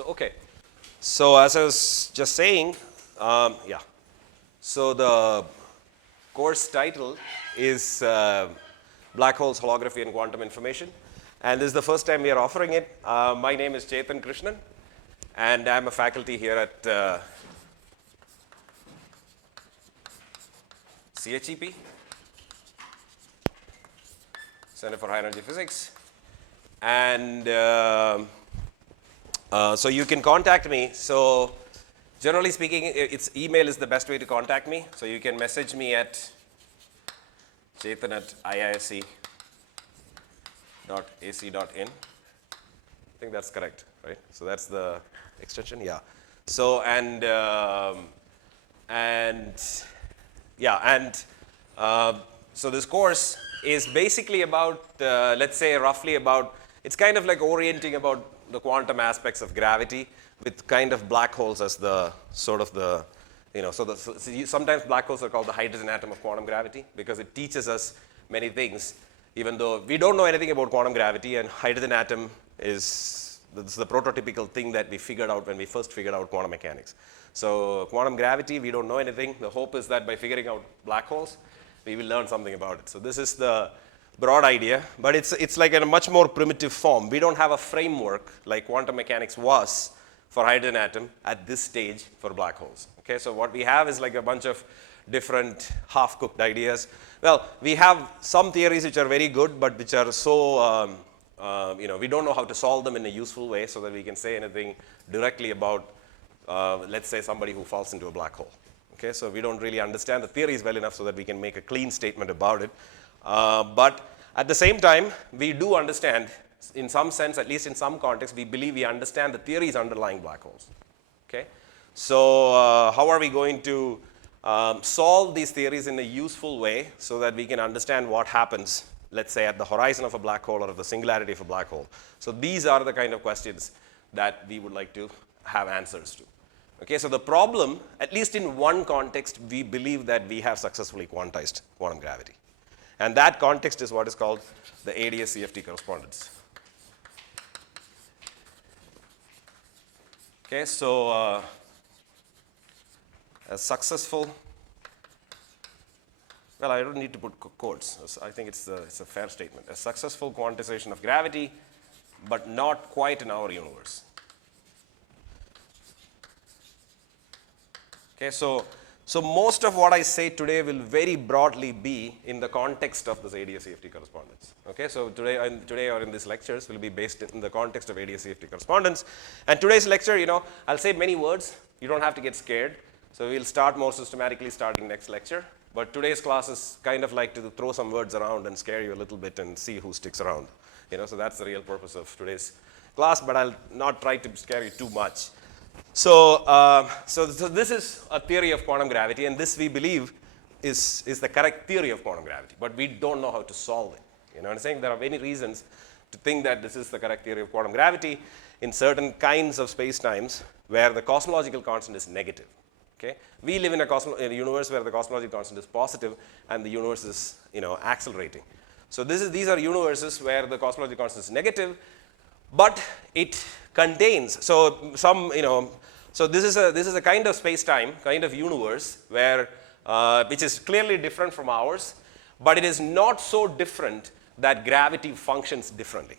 Okay. So as I was just saying, yeah. So the course title is Black Holes, Holography, and Quantum Information. And this is the first time we are offering it. My name is Chethan Krishnan, and I'm a faculty here at CHEP, Center for High Energy Physics. And so you can contact me. So generally speaking, it's email is the best way to contact me. So you can message me at Chethan at IISc.ac.in. I think that's correct, right? So that's the extension, yeah. So so this course is basically about, let's say, roughly about, it's kind of like orienting about the quantum aspects of gravity with kind of black holes as the sort of the, sometimes black holes are called the hydrogen atom of quantum gravity because it teaches us many things, even though we don't know anything about quantum gravity, and hydrogen atom is the prototypical thing that we figured out when we first figured out quantum mechanics. So quantum gravity, we don't know anything. The hope is that by figuring out black holes, we will learn something about it. So this is the broad idea, but it's like in a much more primitive form. We don't have a framework like quantum mechanics was for hydrogen atom at this stage for black holes. Okay, so what we have is like a bunch of different half-cooked ideas. Well, we have some theories which are very good, but which are so, we don't know how to solve them in a useful way so that we can say anything directly about, let's say, somebody who falls into a black hole. Okay, so we don't really understand the theories well enough so that we can make a clean statement about it. But at the same time, we do understand, in some sense, at least in some context, we believe we understand the theories underlying black holes. Okay, so how are we going to solve these theories in a useful way so that we can understand what happens, let's say, at the horizon of a black hole or at the singularity of a black hole? So these are the kind of questions that we would like to have answers to. Okay, so the problem, at least in one context, we believe that we have successfully quantized quantum gravity. And that context is what is called the ADS-CFT correspondence. Okay, so a successful, well, I don't need to put quotes. I think it's a fair statement. A successful quantization of gravity, but not quite in our universe. Okay, so most of what I say today will very broadly be in the context of this ADS-CFT correspondence. Okay, so today or in these lectures will be based in the context of ADS-CFT correspondence. And today's lecture, I'll say many words. You don't have to get scared. So we'll start more systematically starting next lecture. But today's class is kind of like to throw some words around and scare you a little bit and see who sticks around. So that's the real purpose of today's class, but I'll not try to scare you too much. So this is a theory of quantum gravity, and this we believe is the correct theory of quantum gravity, but we don't know how to solve it. You know what I'm saying? There are many reasons to think that this is the correct theory of quantum gravity in certain kinds of space-times where the cosmological constant is negative. Okay? We live in a universe where the cosmological constant is positive and the universe is accelerating. So these are universes where the cosmological constant is negative, but it contains, so this is a kind of space-time, kind of universe where, which is clearly different from ours, but it is not so different that gravity functions differently.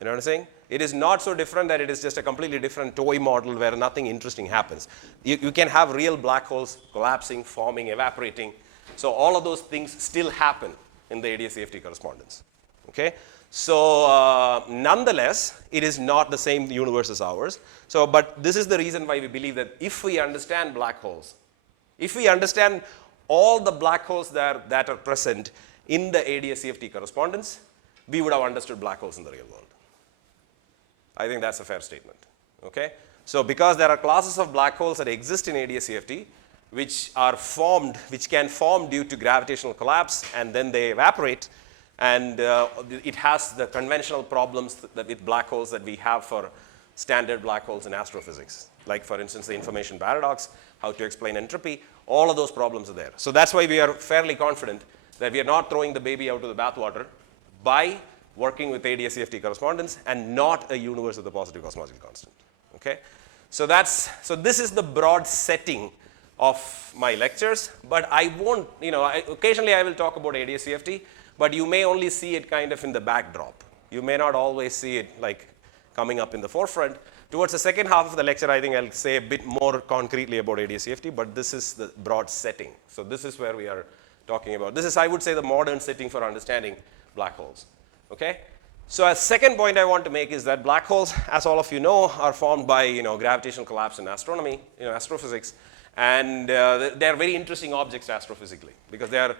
You know what I'm saying? It is not so different that it is just a completely different toy model where nothing interesting happens. You can have real black holes collapsing, forming, evaporating. So all of those things still happen in the ADS-CFT correspondence. Okay? So nonetheless, it is not the same universe as ours. So, but this is the reason why we believe that if we understand black holes, if we understand all the black holes that are present in the ADS-CFT correspondence, we would have understood black holes in the real world. I think that's a fair statement. Okay? So because there are classes of black holes that exist in ADS-CFT, which can form due to gravitational collapse, and then they evaporate. And it has the conventional problems with black holes that we have for standard black holes in astrophysics. Like, for instance, the information paradox, how to explain entropy, all of those problems are there. So that's why we are fairly confident that we are not throwing the baby out of the bathwater by working with ADS-CFT correspondence and not a universe of the positive cosmological constant. Okay? So this is the broad setting of my lectures, but I won't, occasionally I will talk about ADS-CFT, but you may only see it kind of in the backdrop. You may not always see it like coming up in the forefront. Towards the second half of the lecture, I think I'll say a bit more concretely about ADS-CFT, but this is the broad setting. So this is where we are talking about. This is, I would say, the modern setting for understanding black holes. Okay? So a second point I want to make is that black holes, as all of you know, are formed by gravitational collapse in astronomy, astrophysics, and they are very interesting objects astrophysically because they are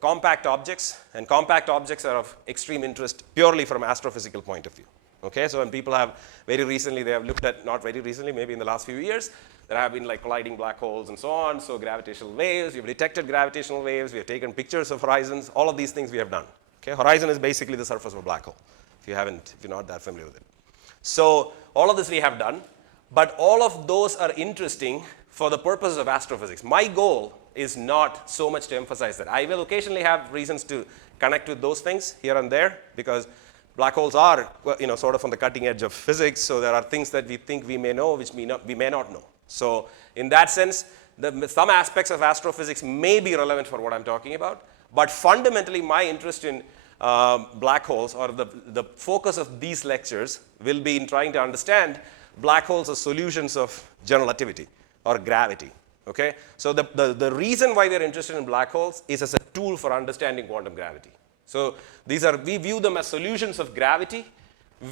compact objects, and compact objects are of extreme interest purely from astrophysical point of view. Okay, so when people have very recently, they have looked at, not very recently, maybe in the last few years, there have been like colliding black holes and so on, so gravitational waves, we've detected gravitational waves, we have taken pictures of horizons, all of these things we have done. Okay, horizon is basically the surface of a black hole, if you're not that familiar with it. So all of this we have done, but all of those are interesting for the purposes of astrophysics. My goal is not so much to emphasize that. I will occasionally have reasons to connect with those things here and there because black holes are, sort of on the cutting edge of physics, so there are things that we think we may know which we may not know. So in that sense, some aspects of astrophysics may be relevant for what I'm talking about, but fundamentally my interest in black holes, or the focus of these lectures, will be in trying to understand black holes as solutions of general relativity or gravity. Okay? So the reason why we're interested in black holes is as a tool for understanding quantum gravity. So we view them as solutions of gravity,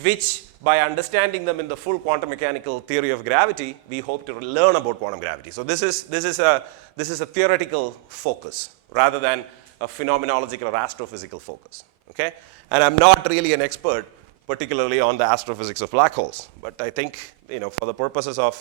which by understanding them in the full quantum mechanical theory of gravity, we hope to learn about quantum gravity. So this is a theoretical focus rather than a phenomenological or astrophysical focus. Okay? And I'm not really an expert, particularly on the astrophysics of black holes, but I think for the purposes of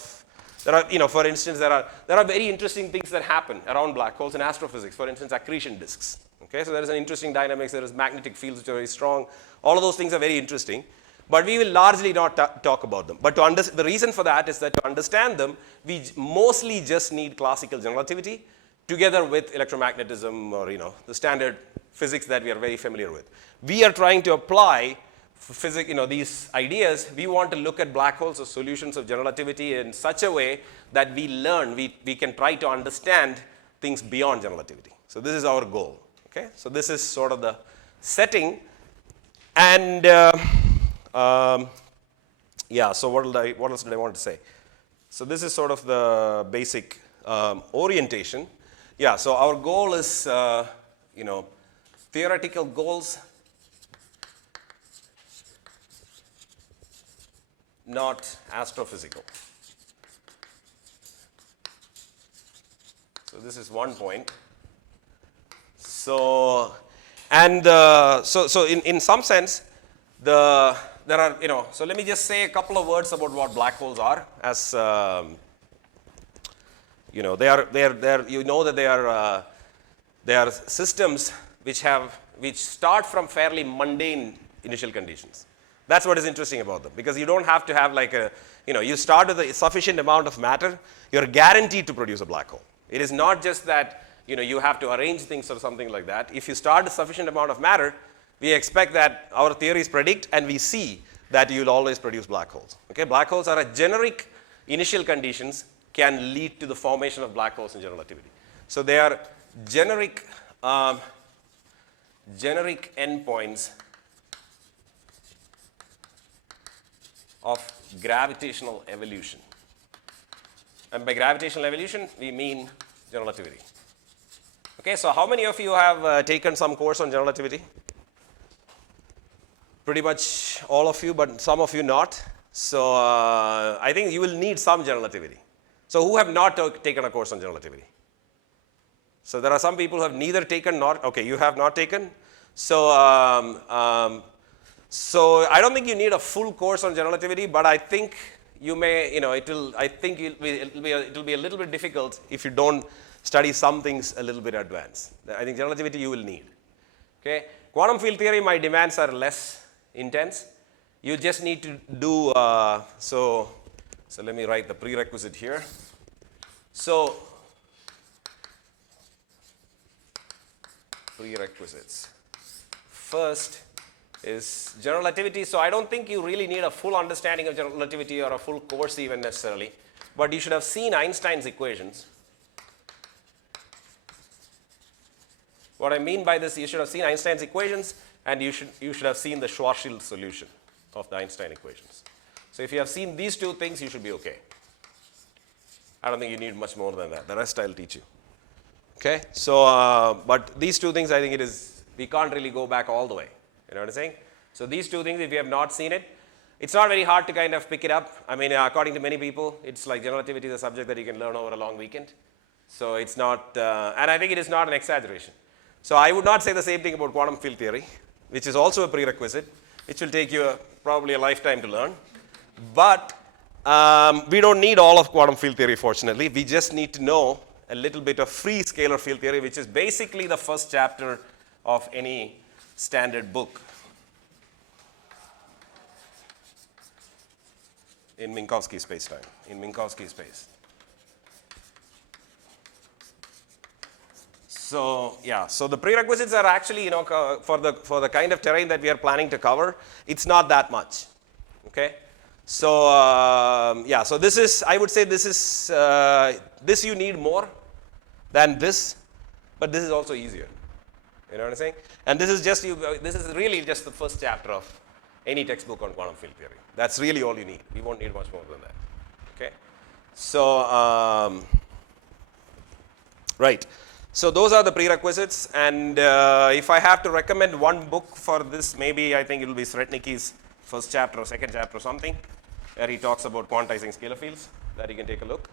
for instance, there are very interesting things that happen around black holes in astrophysics. For instance, accretion disks. Okay, so there is an interesting dynamics. There is magnetic fields which are very strong. All of those things are very interesting, but we will largely not talk about them. But the reason for that is that to understand them, we mostly just need classical general relativity together with electromagnetism or the standard physics that we are very familiar with. We are trying to apply physics, these ideas. We want to look at black holes as solutions of general relativity in such a way that we can try to understand things beyond general relativity. So this is our goal. Okay, so this is sort of the setting, and yeah. So what else did I want to say? So this is sort of the basic orientation. Yeah. So our goal is theoretical goals, not astrophysical. So this is one point. So, and so in some sense, there are, so let me just say a couple of words about what black holes are. As they are, that they are systems which start from fairly mundane initial conditions. That's what is interesting about them, because you don't have to have like you start with a sufficient amount of matter, you're guaranteed to produce a black hole. It is not just that you have to arrange things or something like that. If you start a sufficient amount of matter, we expect that our theories predict, and we see that you'll always produce black holes. Okay, black holes are a generic initial conditions can lead to the formation of black holes in general relativity. So they are generic endpoints of gravitational evolution. And by gravitational evolution, we mean general relativity. Okay, so how many of you have taken some course on general relativity? Pretty much all of you, but some of you not. So I think you will need some general relativity. So who have not taken a course on general relativity? So there are some people who have neither taken nor, okay, you have not taken. So so I don't think you need a full course on general relativity, but I think you may, I think it'll be a little bit difficult if you don't study some things a little bit advanced. I think general relativity you will need. Okay, quantum field theory, my demands are less intense. You just need to do so let me write the prerequisite here. So prerequisites. First is general relativity. So I don't think you really need a full understanding of general relativity or a full course even necessarily, but you should have seen Einstein's equations. What I mean by this, you should have seen Einstein's equations, and you should have seen the Schwarzschild solution of the Einstein equations. So if you have seen these two things, you should be okay. I don't think you need much more than that. The rest I'll teach you. Okay? So, but these two things, I think we can't really go back all the way. You know what I'm saying? So these two things, if you have not seen it, it's not very hard to kind of pick it up. I mean, according to many people, it's like general relativity is a subject that you can learn over a long weekend. So it's not, and I think it is not an exaggeration. So I would not say the same thing about quantum field theory, which is also a prerequisite, which will take you probably a lifetime to learn. But we don't need all of quantum field theory, fortunately. We just need to know a little bit of free scalar field theory, which is basically the first chapter of any standard book in Minkowski spacetime, in Minkowski space. So yeah, so the prerequisites are actually, for the kind of terrain that we are planning to cover, it's not that much. Okay. So yeah, so this is, I would say this is, this you need more than this, but this is also easier. You know what I'm saying? And this is just, this is really just the first chapter of any textbook on quantum field theory. That's really all you need. You won't need much more than that. Okay? So, right. So those are the prerequisites, and if I have to recommend one book for this, maybe I think it will be Sretnicki's first chapter or second chapter or something, where he talks about quantizing scalar fields, that you can take a look.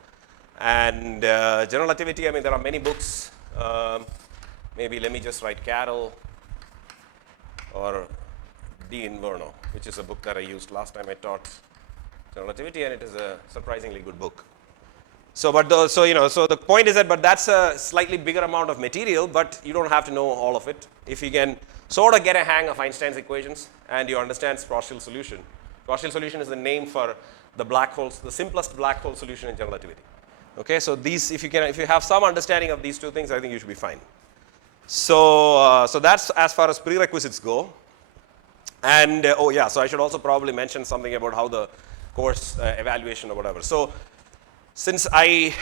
And general relativity, I mean, there are many books. Maybe let me just write Carroll or D. Inverno, which is a book that I used last time I taught general relativity, and it is a surprisingly good book. So, but so the point is that, but that's a slightly bigger amount of material, but you don't have to know all of it. If you can sort of get a hang of Einstein's equations and you understand Schwarzschild solution. Schwarzschild solution is the name for the black holes, the simplest black hole solution in general relativity. Okay, so these, if you have some understanding of these two things, I think you should be fine. So, so that's as far as prerequisites go. And oh yeah, so I should also probably mention something about how the course evaluation or whatever. So, since I,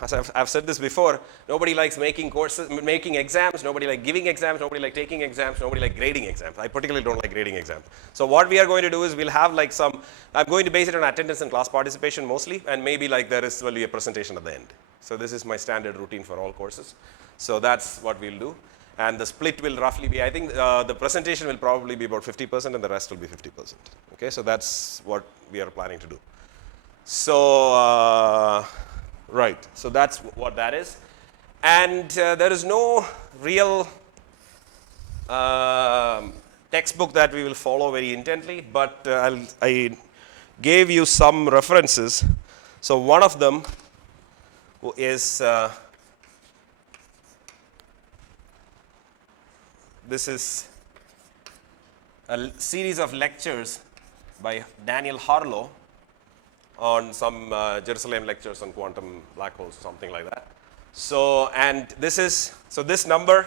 as I've said this before, nobody likes making courses, making exams, nobody likes giving exams, nobody likes taking exams, nobody likes grading exams. I particularly don't like grading exams. So what we are going to do is we'll have like I'm going to base it on attendance and class participation mostly, and maybe like there will be a presentation at the end. So this is my standard routine for all courses. So that's what we'll do. And the split will roughly be, I think the presentation will probably be about 50% and the rest will be 50%. Okay, so that's what we are planning to do. So, right, so that's what that is. And there is no real textbook that we will follow very intently, but I gave you some references. So one of them is, this is a series of lectures by Daniel Harlow on some Jerusalem lectures on quantum black holes, something like that. So, and this is, so this number,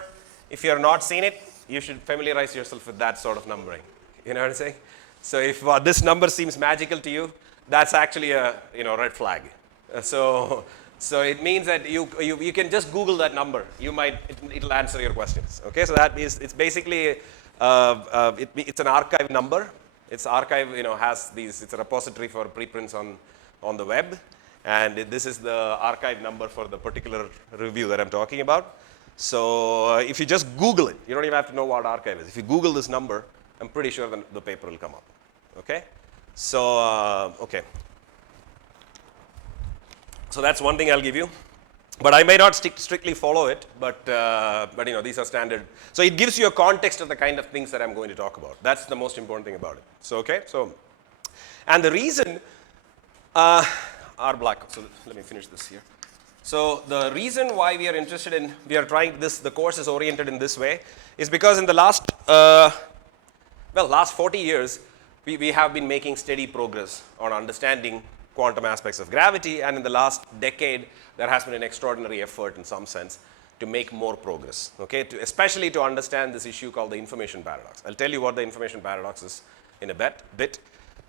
if you have not seen it, you should familiarize yourself with that sort of numbering. You know what I'm saying? So if this number seems magical to you, that's actually a red flag. So it means that you can just Google that number. It'll answer your questions. Okay, so that is, it's basically it's an archive number. Its archive, has these. It's a repository for preprints on the web, and this is the archive number for the particular review that I'm talking about. So if you just Google it, you don't even have to know what archive is. If you Google this number, I'm pretty sure the paper will come up. Okay, so okay. So that's one thing I'll give you, but I may not strictly follow it. But these are standard. So it gives you a context of the kind of things that I'm going to talk about. That's the most important thing about it. So okay. So, and the reason are black. So let me finish this here. So the reason why we are trying this, the course is oriented in this way, is because in the last 40 years, we have been making steady progress on understanding quantum aspects of gravity, and in the last decade, there has been an extraordinary effort in some sense to make more progress, okay? Especially to understand this issue called the information paradox. I'll tell you what the information paradox is in a bit,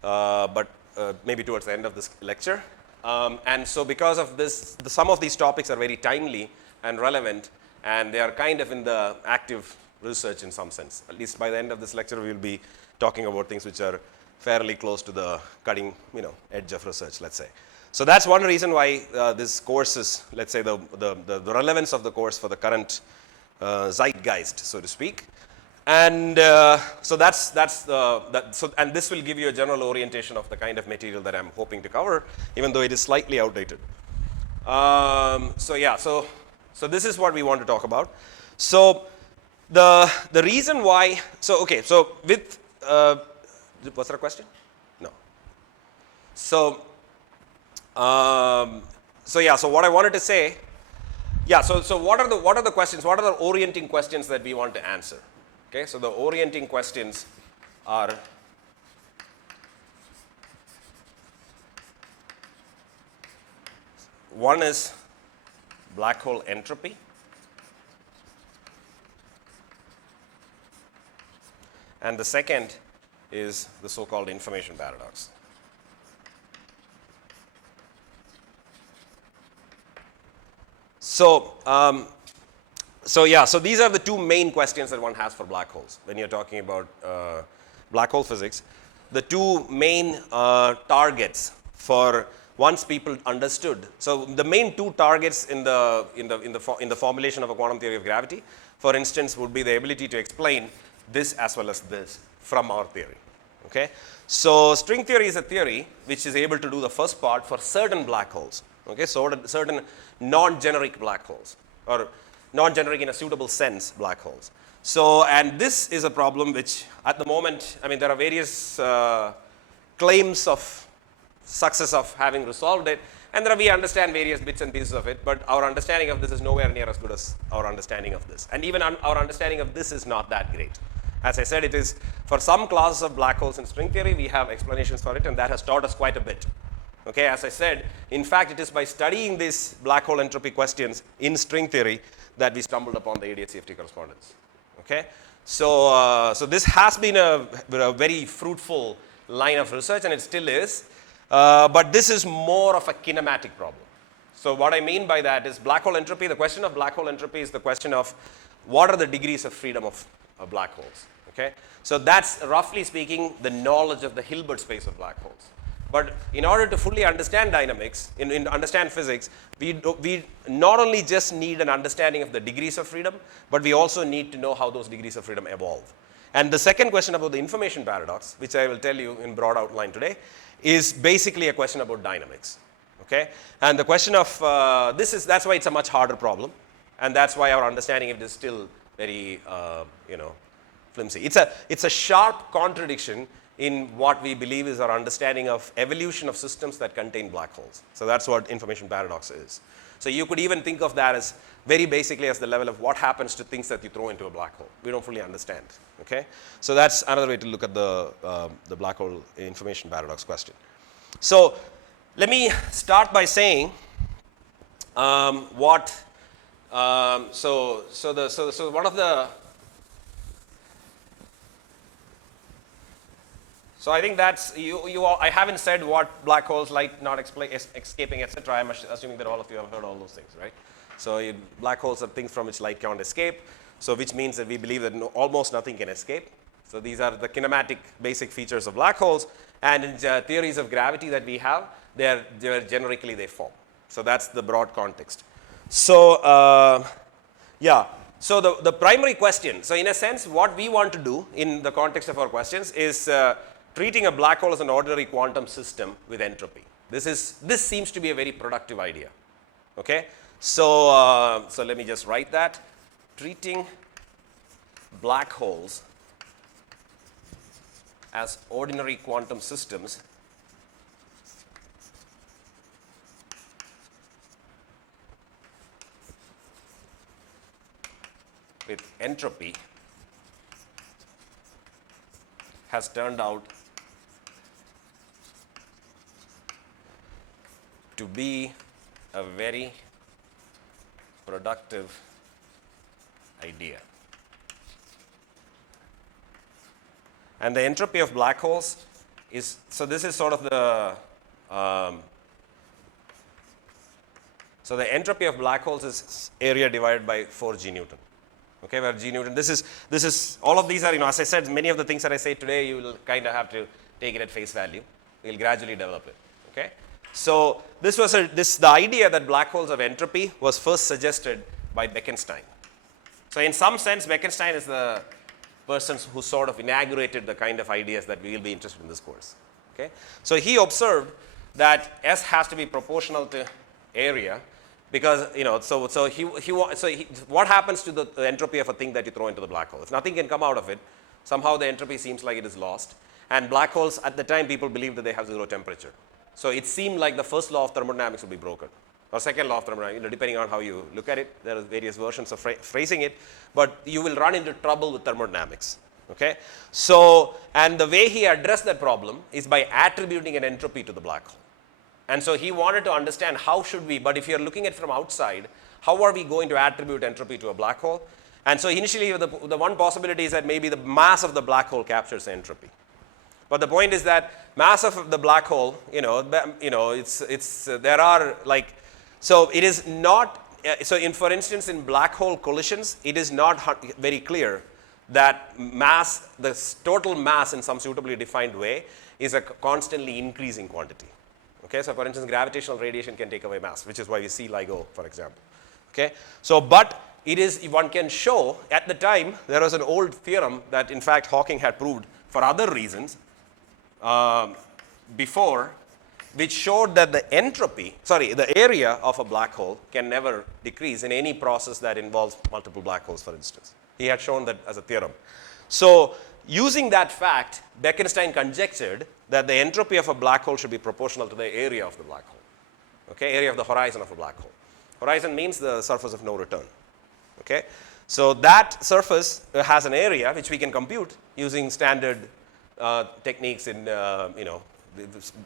but maybe towards the end of this lecture. And so because of this, some of these topics are very timely and relevant, and they are kind of in the active research in some sense. At least by the end of this lecture, we will be talking about things which are fairly close to the cutting, edge of research, let's say. So that's one reason why this course is, let's say, the relevance of the course for the current zeitgeist, so to speak. And so and this will give you a general orientation of the kind of material that I'm hoping to cover, even though it is slightly outdated. So this is what we want to talk about. So the reason why, so with, was there a question? No. So what I wanted to say, so what are the questions, what are the orienting questions that we want to answer? Okay, so the orienting questions are, one is black hole entropy, and the second is the so-called information paradox. So these are the two main questions that one has for black holes when you're talking about black hole physics. The two main targets for once people understood. So the main two targets in the formulation of a quantum theory of gravity, for instance, would be the ability to explain this as well as this from our theory. Okay, so string theory is a theory which is able to do the first part for certain black holes. Okay, so certain non-generic black holes, or non-generic in a suitable sense black holes. So, and this is a problem which at the moment, I mean, there are various claims of success of having resolved it, and we understand various bits and pieces of it, but our understanding of this is nowhere near as good as our understanding of this. And even our understanding of this is not that great. As I said, it is for some classes of black holes in string theory, we have explanations for it, and that has taught us quite a bit. Okay, as I said, in fact, it is by studying these black hole entropy questions in string theory that we stumbled upon the IISc correspondence. Okay, so this has been a very fruitful line of research, and it still is. But this is more of a kinematic problem. So what I mean by that is black hole entropy. The question of black hole entropy is the question of what are the degrees of freedom of black holes. Okay, so that's roughly speaking the knowledge of the Hilbert space of black holes. But in order to fully understand dynamics, understand physics, we not only just need an understanding of the degrees of freedom, but we also need to know how those degrees of freedom evolve. And the second question about the information paradox, which I will tell you in broad outline today, is basically a question about dynamics. Okay? And the question of that's why it's a much harder problem, and that's why our understanding of it is still very flimsy. It's a sharp contradiction in what we believe is our understanding of evolution of systems that contain black holes. So that's what information paradox is. So you could even think of that as very basically as the level of what happens to things that you throw into a black hole. We don't fully understand. Okay? So that's another way to look at the black hole information paradox question. So let me start by saying one of the So I think that's, I haven't said what black holes, light not escaping, etc. I'm assuming that all of you have heard all those things, right? So black holes are things from which light can't escape, so which means that we believe that almost nothing can escape. So these are the kinematic basic features of black holes, and in theories of gravity that we have, generically they form. So that's the broad context. So so the primary question, so in a sense what we want to do in the context of our questions is treating a black hole as an ordinary quantum system with entropy. This seems to be a very productive idea. Okay? So let me just write that. Treating black holes as ordinary quantum systems with entropy has turned out to be a very productive idea. And the entropy of black holes is, so this is sort of the, so the entropy of black holes is area divided by 4 G Newton. Okay, where G Newton, this is, all of these are, as I said, many of the things that I say today, you will kind of have to take it at face value. We'll gradually develop it. Okay. So this was the idea that black holes have entropy was first suggested by Bekenstein. So in some sense, Bekenstein is the person who sort of inaugurated the kind of ideas that we will be interested in this course. Okay? So he observed that S has to be proportional to area because, what happens to the entropy of a thing that you throw into the black hole? If nothing can come out of it, somehow the entropy seems like it is lost. And black holes, at the time, people believed that they have 0 temperature. So it seemed like the first law of thermodynamics would be broken. Or second law of thermodynamics, depending on how you look at it. There are various versions of phrasing it, but you will run into trouble with thermodynamics. Okay? So, and the way he addressed that problem is by attributing an entropy to the black hole. And so he wanted to understand how should we, but if you're looking at it from outside, how are we going to attribute entropy to a black hole? And so initially the one possibility is that maybe the mass of the black hole captures entropy. But the point is that mass of the black hole, there are like, so it is not, for instance, in black hole collisions, it is not very clear that mass, the total mass in some suitably defined way is a constantly increasing quantity. Okay, so for instance, gravitational radiation can take away mass, which is why we see LIGO, for example. Okay, so but it is, one can show, at the time, there was an old theorem that in fact Hawking had proved for other reasons before, which showed that the the area of a black hole can never decrease in any process that involves multiple black holes, for instance. He had shown that as a theorem. So using that fact, Bekenstein conjectured that the entropy of a black hole should be proportional to the area of the black hole. Okay, area of the horizon of a black hole. Horizon means the surface of no return. Okay, so that surface has an area which we can compute using standard techniques in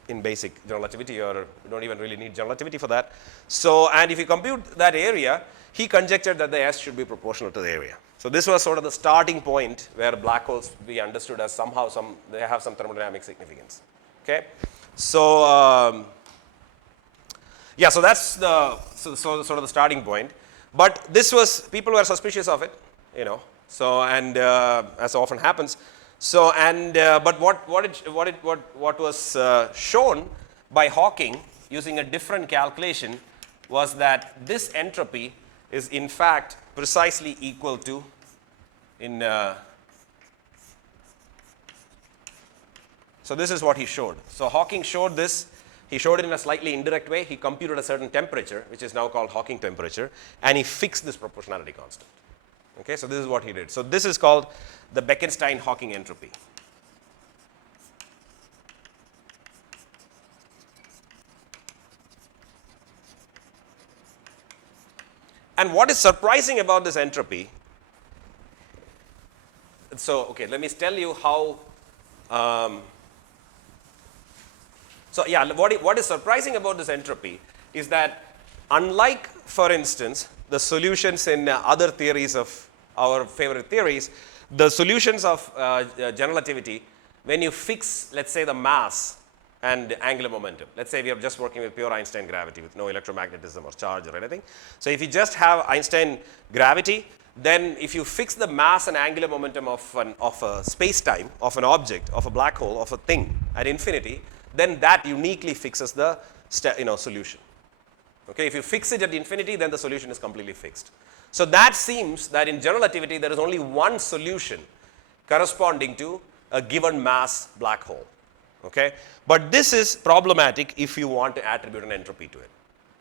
in basic general relativity, or we don't even really need general relativity for that. So, and if you compute that area, he conjectured that the S should be proportional to the area. So this was sort of the starting point where black holes we understood as somehow they have some thermodynamic significance. Okay, so yeah, so that's the sort of the starting point. But this was, people were suspicious of it, So, and as often happens. So, and but what was shown by Hawking using a different calculation was that this entropy is in fact precisely equal to so this is what he showed. So Hawking showed this. He showed it in a slightly indirect way. He computed a certain temperature, which is now called Hawking temperature, and he fixed this proportionality constant. Okay, so this is what he did. So this is called the Bekenstein-Hawking entropy. And what is surprising about this entropy, so okay, let me tell you how, so yeah, what is surprising about this entropy is that unlike, for instance, the solutions in other theories of our favorite theories, the solutions of general relativity, when you fix, let's say, the mass and angular momentum. Let's say we are just working with pure Einstein gravity with no electromagnetism or charge or anything. So if you just have Einstein gravity, then if you fix the mass and angular momentum of a space-time, of an object, of a black hole, of a thing at infinity, then that uniquely fixes the solution. Okay, if you fix it at infinity, then the solution is completely fixed. So that seems that in general relativity, there is only one solution corresponding to a given mass black hole. Okay, but this is problematic if you want to attribute an entropy to it,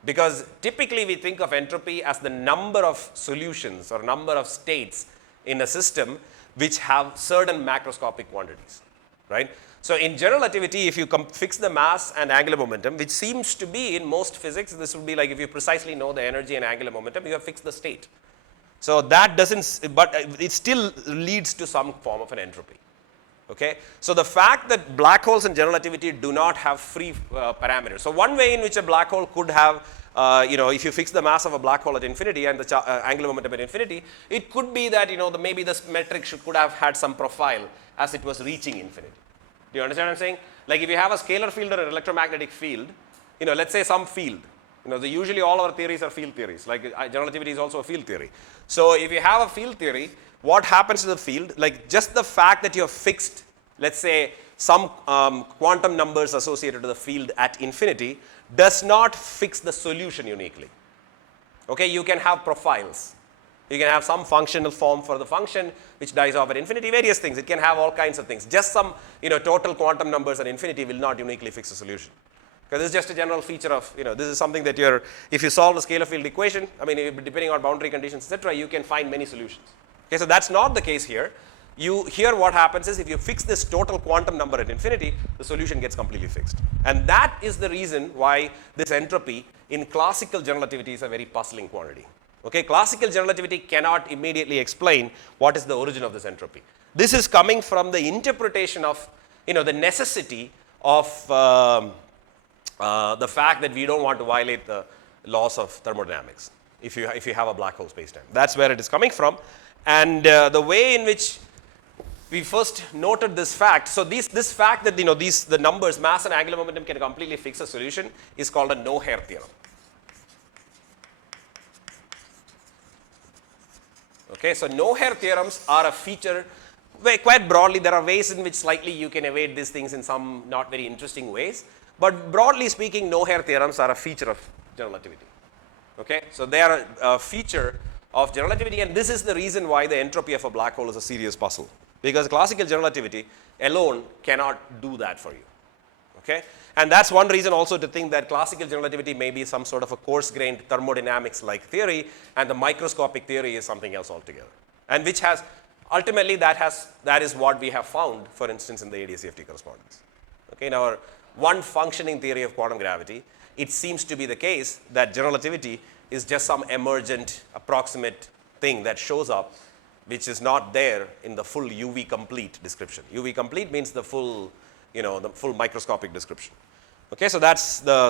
because typically we think of entropy as the number of solutions or number of states in a system which have certain macroscopic quantities, right? So in general relativity, if you fix the mass and angular momentum, which seems to be in most physics, this would be like if you precisely know the energy and angular momentum, you have fixed the state. So that doesn't, but it still leads to some form of an entropy. Okay? So the fact that black holes in general relativity do not have free parameters. So one way in which a black hole could have, if you fix the mass of a black hole at infinity and the angular momentum at infinity, it could be that, maybe this metric could have had some profile as it was reaching infinity. Do you understand what I'm saying? Like if you have a scalar field or an electromagnetic field, let's say some field, usually all our theories are field theories, like general relativity is also a field theory. So if you have a field theory, what happens to the field? Like just the fact that you have fixed, let's say, some quantum numbers associated to the field at infinity does not fix the solution uniquely. Okay, you can have profiles. You can have some functional form for the function which dies off at infinity, various things. It can have all kinds of things. Just some total quantum numbers at infinity will not uniquely fix the solution. Because this is just a general feature of, this is something that if you solve the scalar field equation, depending on boundary conditions, etc., you can find many solutions. Okay, so that's not the case here. Here what happens is if you fix this total quantum number at infinity, the solution gets completely fixed. And that is the reason why this entropy in classical general relativity is a very puzzling quantity. Okay, classical general relativity cannot immediately explain what is the origin of this entropy. This is coming from the interpretation of, the necessity of the fact that we don't want to violate the laws of thermodynamics if you have a black hole spacetime. That's where it is coming from. And the way in which we first noted this fact, so this fact that the numbers, mass and angular momentum, can completely fix a solution is called a no-hair theorem. Okay, so no-hair theorems are a feature, quite broadly, there are ways in which slightly you can evade these things in some not very interesting ways. But broadly speaking, no-hair theorems are a feature of general relativity. Okay, so they are a feature of general relativity, and this is the reason why the entropy of a black hole is a serious puzzle. Because classical general relativity alone cannot do that for you. Okay? And that's one reason also to think that classical general relativity may be some sort of a coarse-grained thermodynamics-like theory, and the microscopic theory is something else altogether. And which has, ultimately, that is what we have found, for instance, in the ADS-CFT correspondence. Okay, in our one functioning theory of quantum gravity, it seems to be the case that general relativity is just some emergent, approximate thing that shows up, which is not there in the full UV complete description. UV complete means the full, the full microscopic description. Okay, so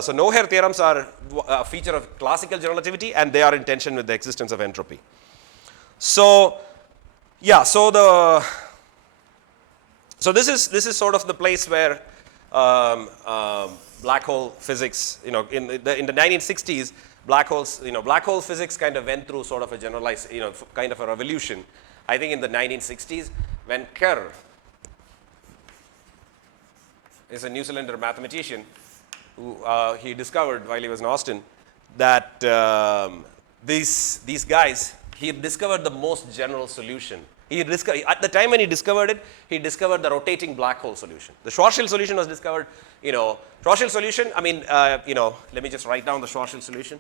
so no-hair theorems are a feature of classical general relativity, and they are in tension with the existence of entropy. So, yeah, so this is sort of the place where black hole physics, in the 1960s, black hole physics kind of went through sort of a generalized, kind of a revolution. I think in the 1960s, when Kerr is a New Zealander mathematician who he discovered while he was in Austin that these guys, he discovered the most general solution. At the time when he discovered it, he discovered the rotating black hole solution. The Schwarzschild solution was discovered, Schwarzschild solution, let me just write down the Schwarzschild solution.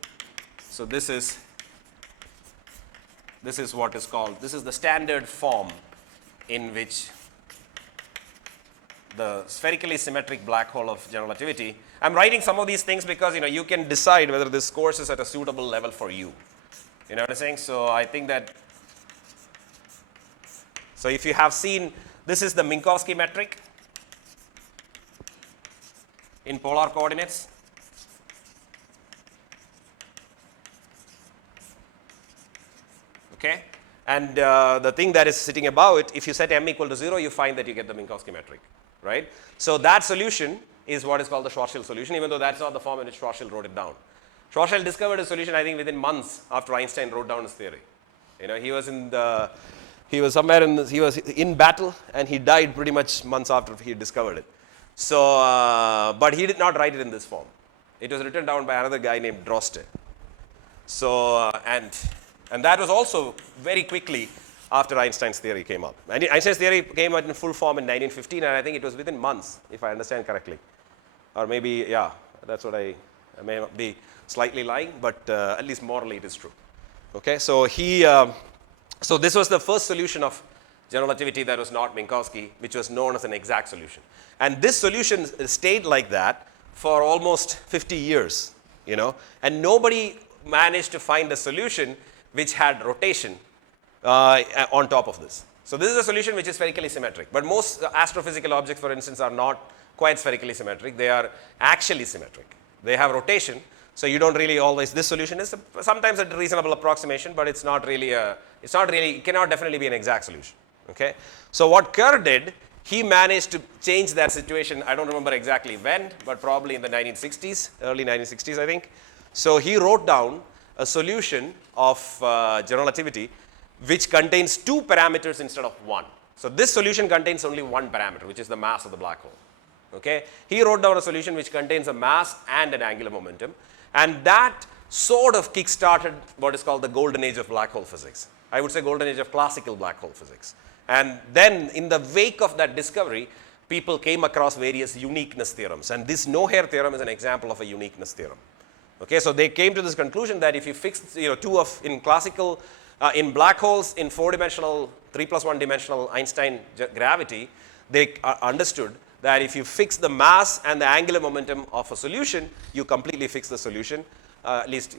So this is what is called, this is the standard form in which the spherically symmetric black hole of general relativity. I'm writing some of these things because, you can decide whether this course is at a suitable level for you. You know what I'm saying? So I think that, so if you have seen, this is the Minkowski metric in polar coordinates. Okay, and the thing that is sitting above it, if you set m equal to 0, you find that you get the Minkowski metric, right? So that solution is what is called the Schwarzschild solution, even though that's not the form in which Schwarzschild wrote it down. Schwarzschild discovered a solution, I think, within months after Einstein wrote down his theory. He was in battle, and he died pretty much months after he discovered it. So, but he did not write it in this form. It was written down by another guy named Droste. So, and that was also very quickly after Einstein's theory came up. Einstein's theory came out in full form in 1915, and I think it was within months, if I understand correctly. Or maybe, yeah, that's what I may be slightly lying, but at least morally it is true. Okay, so so this was the first solution of general relativity that was not Minkowski, which was known as an exact solution. And this solution stayed like that for almost 50 years, and nobody managed to find a solution which had rotation on top of this. So this is a solution which is spherically symmetric, but most astrophysical objects, for instance, are not quite spherically symmetric. They are axially symmetric. They have rotation, so you don't really always, this solution is sometimes a reasonable approximation, but it cannot definitely be an exact solution, okay? So what Kerr did, he managed to change that situation. I don't remember exactly when, but probably in the 1960s, early 1960s, I think. So he wrote down a solution of general relativity which contains 2 parameters instead of 1. So this solution contains only 1 parameter, which is the mass of the black hole. Okay? He wrote down a solution which contains a mass and an angular momentum, and that sort of kick-started what is called the golden age of black hole physics. I would say golden age of classical black hole physics. And then in the wake of that discovery, people came across various uniqueness theorems, and this no-hair theorem is an example of a uniqueness theorem. Okay, so they came to this conclusion that if you fix, in classical, in black holes in 4-dimensional, 3+1 dimensional Einstein gravity, they understood that if you fix the mass and the angular momentum of a solution, you completely fix the solution, at least,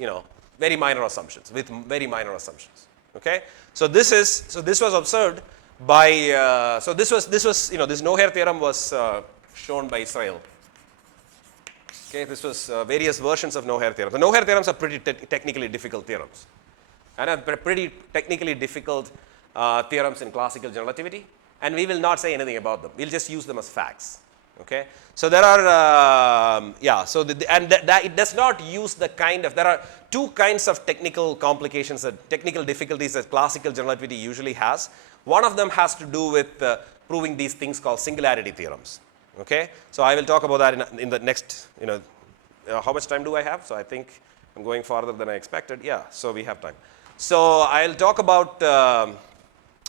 very minor assumptions, with very minor assumptions. Okay, so this was observed by, this no-hair theorem was shown by Israel. Okay, this was various versions of no-hair theorem. The no-hair theorems are pretty technically difficult theorems, and are pretty technically difficult theorems in classical general relativity, and we will not say anything about them. We'll just use them as facts. Okay, so there are it does not use the kind of, there are 2 kinds of technical complications, technical difficulties that classical general relativity usually has. One of them has to do with proving these things called singularity theorems. Okay, so I will talk about that in the next, how much time do I have? So I think I'm going farther than I expected. Yeah, so we have time. So I'll talk about,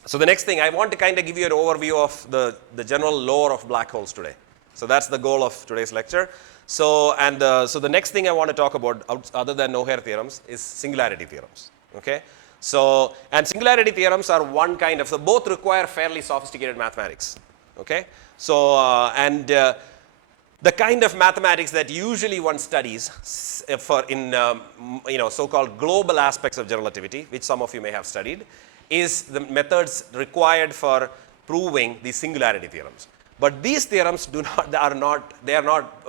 so the next thing, I want to kind of give you an overview of the general lore of black holes today. So that's the goal of today's lecture. So the next thing I want to talk about, other than no-hair theorems, is singularity theorems. Okay, so, and singularity theorems are one kind of, so both require fairly sophisticated mathematics. Okay, so the kind of mathematics that usually one studies for in so-called global aspects of general relativity, which some of you may have studied, is the methods required for proving the singularity theorems. But these theorems are not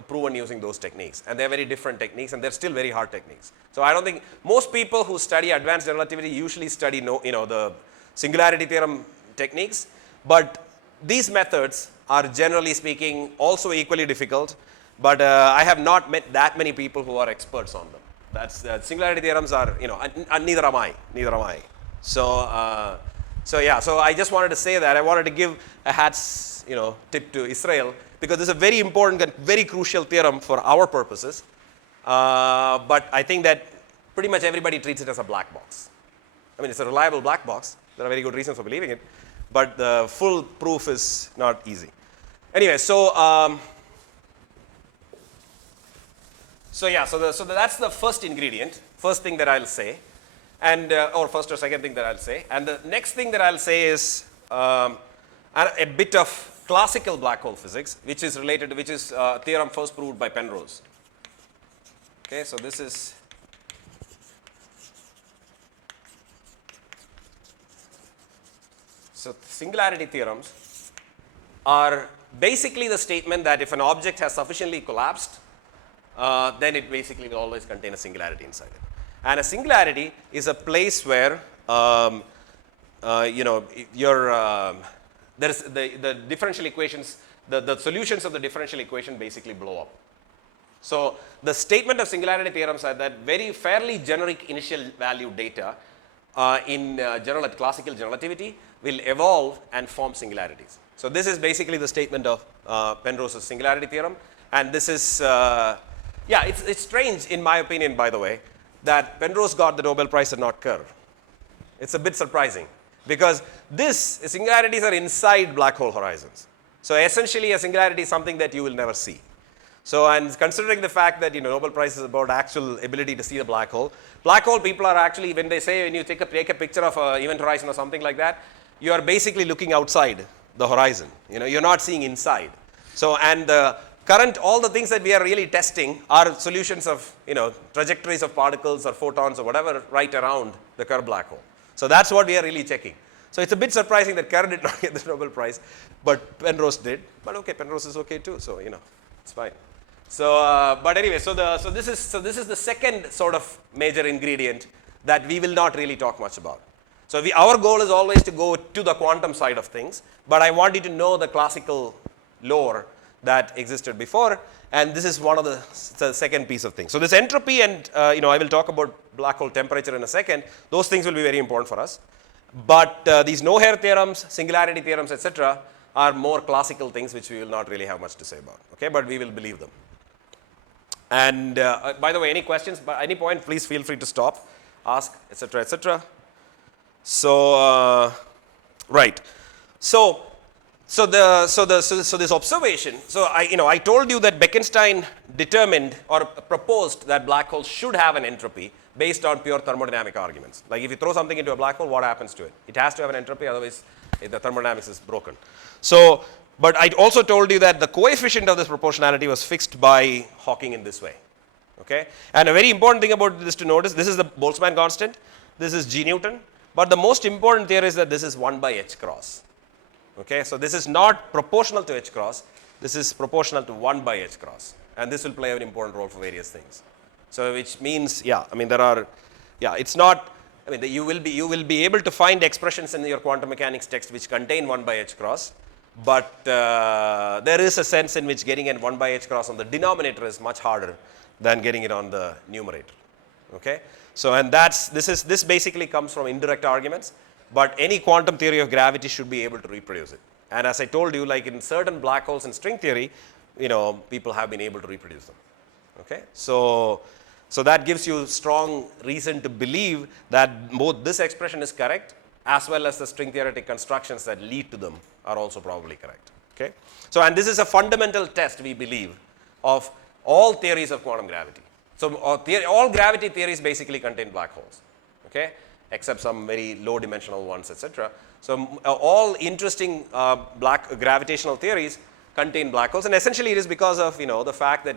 proven using those techniques, and they're very different techniques, and they're still very hard techniques. So I don't think most people who study advanced general relativity usually study the singularity theorem techniques, but these methods are generally speaking also equally difficult, but I have not met that many people who are experts on them. That's singularity theorems are, and neither am I. So I just wanted to say that. I wanted to give a hat's tip to Israel, because this is a very important and very crucial theorem for our purposes. But I think that pretty much everybody treats it as a black box. I mean, it's a reliable black box. There are very good reasons for believing it, but the full proof is not easy. Anyway, so that's the first ingredient, first thing that I'll say, and or first or second thing that I'll say, and the next thing that I'll say is a bit of classical black hole physics, which is a theorem first proved by Penrose. Okay, so this is. So singularity theorems are basically the statement that if an object has sufficiently collapsed, then it basically will always contain a singularity inside it. And a singularity is a place where there's the differential equations, the solutions of the differential equation basically blow up. So the statement of singularity theorems are that very fairly generic initial value data in classical general relativity will evolve and form singularities. So this is basically the statement of Penrose's singularity theorem, and this is it's strange in my opinion, by the way, that Penrose got the Nobel Prize and not Kerr. It's a bit surprising, because singularities are inside black hole horizons. So essentially a singularity is something that you will never see. So, and considering the fact that Nobel Prize is about actual ability to see the black hole people are actually, when they say, when you take a picture of an event horizon or something like that, you are basically looking outside the horizon. You're not seeing inside. So, and all the things that we are really testing are solutions of, trajectories of particles or photons or whatever right around the Kerr black hole. So that's what we are really checking. So it's a bit surprising that Kerr did not get the Nobel Prize, but Penrose did. But okay, Penrose is okay too, so it's fine. So, but anyway, so this is the second sort of major ingredient that we will not really talk much about. So our goal is always to go to the quantum side of things, but I want you to know the classical lore that existed before, and this is one of the second piece of things. So this entropy and I will talk about black hole temperature in a second. Those things will be very important for us. But these no-hair theorems, singularity theorems, etc., are more classical things which we will not really have much to say about. Okay, but we will believe them. And by the way, any questions? By any point, please feel free to stop, ask, etc., etc. So right. So this observation. So I told you that Bekenstein determined or proposed that black holes should have an entropy based on pure thermodynamic arguments. Like if you throw something into a black hole, what happens to it? It has to have an entropy, otherwise the thermodynamics is broken. So, but I also told you that the coefficient of this proportionality was fixed by Hawking in this way. Okay? And a very important thing about this to notice, this is the Boltzmann constant, this is G Newton, but the most important theory is that this is 1 by h cross. Okay? So this is not proportional to h cross, this is proportional to 1 by h cross, and this will play an important role for various things. So which means, it's not, you will be able to find expressions in your quantum mechanics text which contain 1 by h cross, but there is a sense in which getting a 1 by h cross on the denominator is much harder than getting it on the numerator. Okay? So and this basically comes from indirect arguments, but any quantum theory of gravity should be able to reproduce it. And as I told you, like in certain black holes in string theory, people have been able to reproduce them. Okay? So that gives you strong reason to believe that both this expression is correct as well as the string theoretic constructions that lead to them are also probably correct. Okay? So and this is a fundamental test, we believe, of all theories of quantum gravity. So all gravity theories basically contain black holes, okay? Except some very low dimensional ones, etc. So all interesting gravitational theories contain black holes, and essentially it is because of the fact that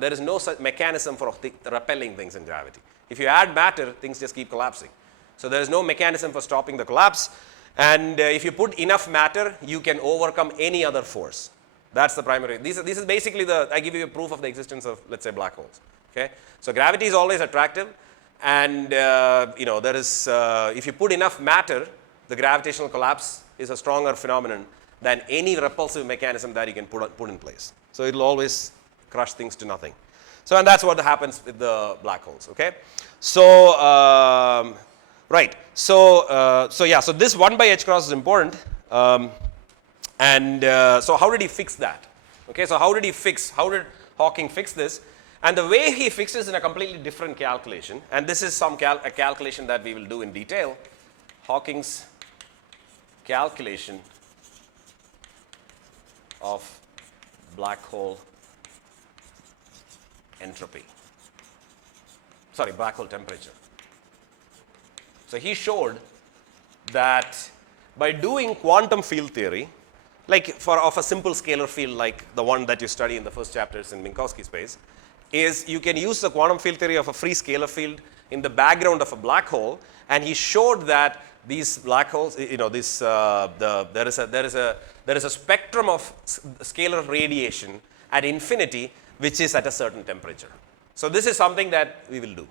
there is no such mechanism for repelling things in gravity. If you add matter, things just keep collapsing. So there is no mechanism for stopping the collapse, and if you put enough matter, you can overcome any other force. That's the primary. This is basically I give you a proof of the existence of, let's say, black holes. Okay, so gravity is always attractive, and there is if you put enough matter, the gravitational collapse is a stronger phenomenon than any repulsive mechanism that you can put in place. So it will always crush things to nothing. So and that's what happens with the black holes. Okay, so right. So so this 1 by h cross is important, and so how did he fix that? Okay, so how did Hawking fix this? And the way he fixes in a completely different calculation, and this is a calculation that we will do in detail, Hawking's calculation of black hole entropy. Sorry, black hole temperature. So he showed that by doing quantum field theory, like of a simple scalar field like the one that you study in the first chapters in Minkowski space, is you can use the quantum field theory of a free scalar field in the background of a black hole, and he showed that these black holes, there is a spectrum of scalar radiation at infinity which is at a certain temperature. So this is something that we will do.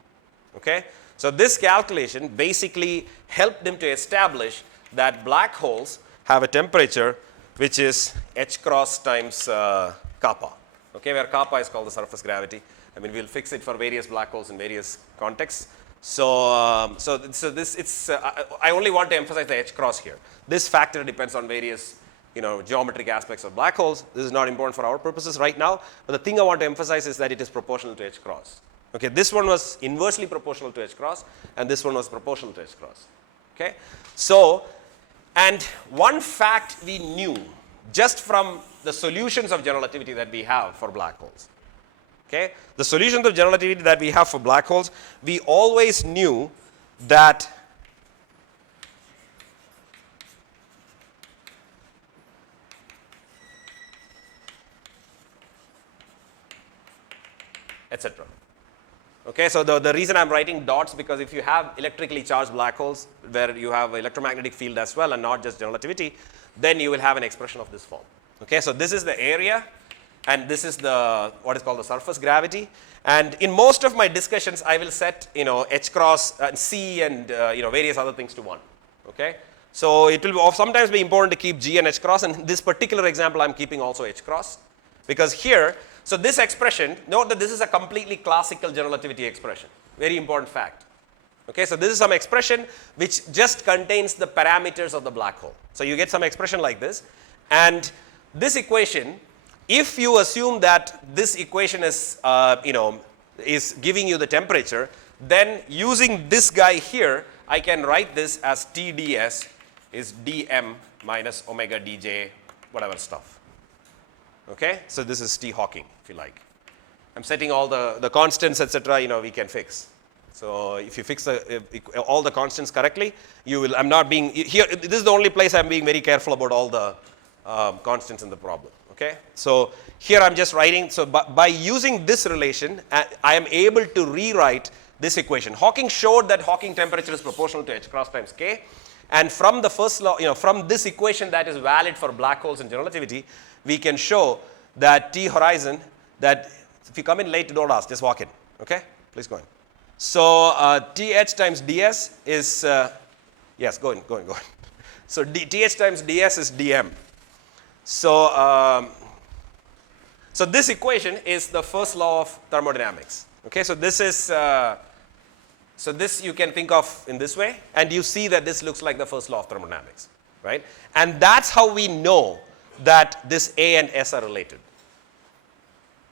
Okay? So this calculation basically helped him to establish that black holes have a temperature which is h cross times kappa. Okay, where kappa is called the surface gravity. I mean, we'll fix it for various black holes in various contexts. So this I only want to emphasize the h cross here. This factor depends on various geometric aspects of black holes. This is not important for our purposes right now. But the thing I want to emphasize is that it is proportional to h cross. Okay, this one was inversely proportional to h cross, and this one was proportional to h cross. Okay, so and one fact we knew just from the solutions of general relativity that we have for black holes. Okay? The solutions of general relativity that we have for black holes, we always knew that etc. Okay, so the reason I'm writing dots, because if you have electrically charged black holes where you have electromagnetic field as well and not just general relativity, then you will have an expression of this form. Okay, so this is the area and this is the what is called the surface gravity. And in most of my discussions, I will set h cross and c and various other things to 1. Okay, so it will sometimes be important to keep g and h cross, and in this particular example, I'm keeping also h cross because here. So this expression, note that this is a completely classical general relativity expression. Very important fact. Okay, so this is some expression which just contains the parameters of the black hole. So you get some expression like this, and this equation, if you assume that this equation is is giving you the temperature, then using this guy here, I can write this as T ds is dm minus omega dj whatever stuff. Okay, so this is T Hawking, if you like. I'm setting all the constants, etc. We can fix. So if you fix all the constants correctly, you will. I'm not being here. This is the only place I'm being very careful about all the constants in the problem. Okay, so here I'm just writing. So by using this relation, I am able to rewrite this equation. Hawking showed that Hawking temperature is proportional to h cross times k, and from the first law, from this equation that is valid for black holes in general relativity, we can show that T horizon, that if you come in late, don't ask, just walk in. Okay, please go in. So Th times ds is, yes, go in. So Th times ds is dm. So, so this equation is the first law of thermodynamics. Okay, so this is, so this you can think of in this way, and you see that this looks like the first law of thermodynamics, right? And that's how we know that this A and S are related.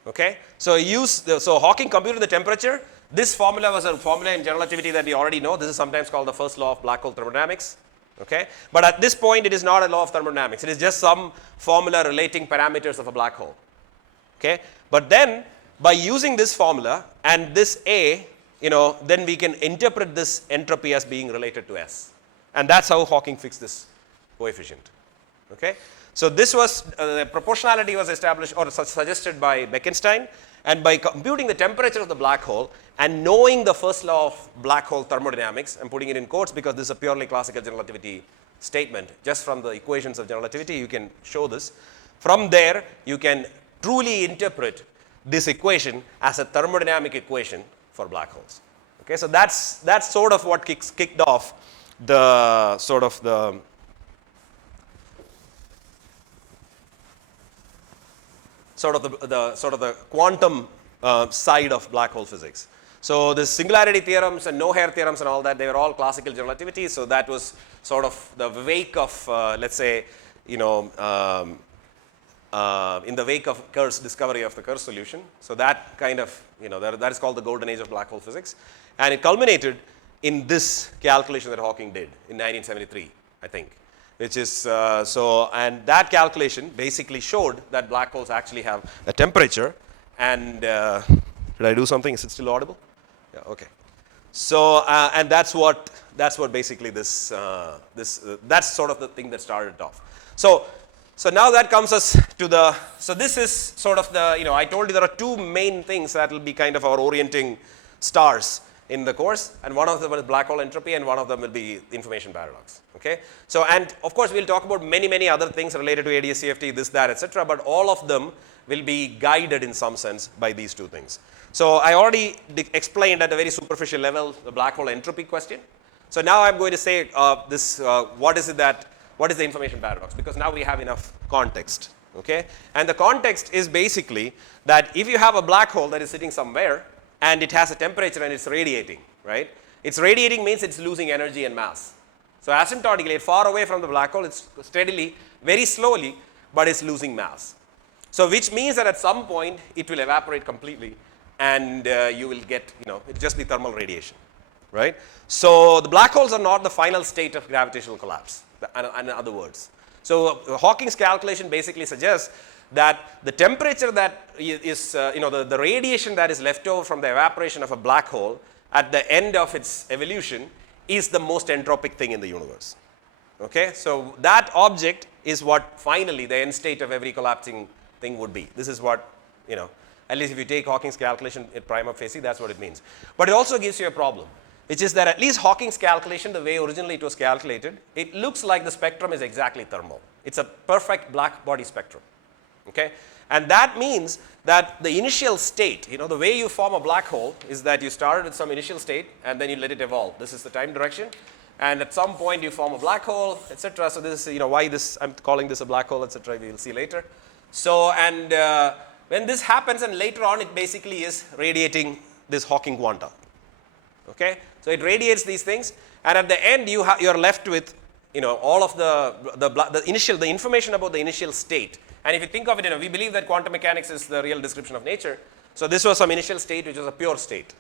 Okay, so so Hawking computed the temperature. This formula was a formula in general relativity that we already know. This is sometimes called the first law of black hole thermodynamics. Okay, but at this point, it is not a law of thermodynamics. It is just some formula relating parameters of a black hole. Okay, but then by using this formula and this A, then we can interpret this entropy as being related to S, and that's how Hawking fixed this coefficient. Okay. So this was, proportionality was established or suggested by Bekenstein, and by computing the temperature of the black hole and knowing the first law of black hole thermodynamics, I'm putting it in quotes because this is a purely classical general relativity statement, just from the equations of general relativity you can show this. From there you can truly interpret this equation as a thermodynamic equation for black holes. Okay, so that's sort of what kicked off the sort of the quantum side of black hole physics. So the singularity theorems and no-hair theorems and all that, they were all classical general relativity. So that was sort of the wake of, let's say, in the wake of Kerr's discovery of the Kerr solution. So that kind of, that is called the golden age of black hole physics. And it culminated in this calculation that Hawking did in 1973, I think. Which is, and that calculation basically showed that black holes actually have a temperature. And did I do something? Is it still audible? Yeah, okay. So, and that's what basically this, that's sort of the thing that started it off. So now that comes us to the, so this is sort of the, I told you there are two main things that will be kind of our orienting stars in the course, and one of them is black hole entropy, and one of them will be the information paradox. Okay, so and of course we'll talk about many other things related to ADS-CFT, this, that, etc. But all of them will be guided in some sense by these two things. So I already explained at a very superficial level the black hole entropy question. So now I'm going to say what is the information paradox? Because now we have enough context. Okay, and the context is basically that if you have a black hole that is sitting somewhere and it has a temperature and it's radiating, right? It's radiating means it's losing energy and mass. So asymptotically, far away from the black hole, it's steadily, very slowly, but it's losing mass. So which means that at some point, it will evaporate completely and you will get, it'll just be thermal radiation, right? So the black holes are not the final state of gravitational collapse, in other words. So Hawking's calculation basically suggests that the temperature that is, the radiation that is left over from the evaporation of a black hole at the end of its evolution is the most entropic thing in the universe. Okay, so that object is what finally the end state of every collapsing thing would be. This is what, At least if you take Hawking's calculation at prima facie, that's what it means. But it also gives you a problem, which is that at least Hawking's calculation, the way originally it was calculated, it looks like the spectrum is exactly thermal. It's a perfect black body spectrum. Okay? And that means that the initial state, you know, the way you form a black hole is that you started with some initial state and then you let it evolve. This is the time direction. And at some point you form a black hole, etc. So this is, you know, why this, I'm calling this a black hole, etc. We will see later. So, and when this happens, and later on it basically is radiating this Hawking quanta. Okay? So it radiates these things, and at the end you're left with, you know, all of the information about the initial state. And if you think of it, you know, we believe that quantum mechanics is the real description of nature. So this was some initial state which was a pure state,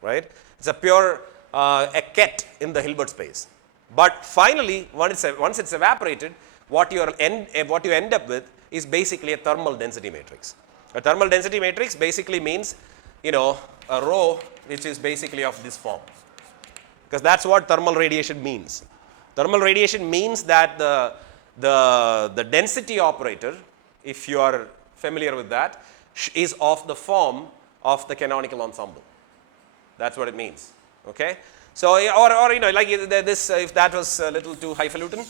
right? It's a pure a ket in the Hilbert space. But finally, once it's evaporated, what you end up with is basically a thermal density matrix. A thermal density matrix basically means, you know, a rho which is basically of this form. Because that's what thermal radiation means. Thermal radiation means that the density operator, if you are familiar with that, is of the form of the canonical ensemble. That's what it means. Okay? So, or you know, like this, if that was a little too highfalutin,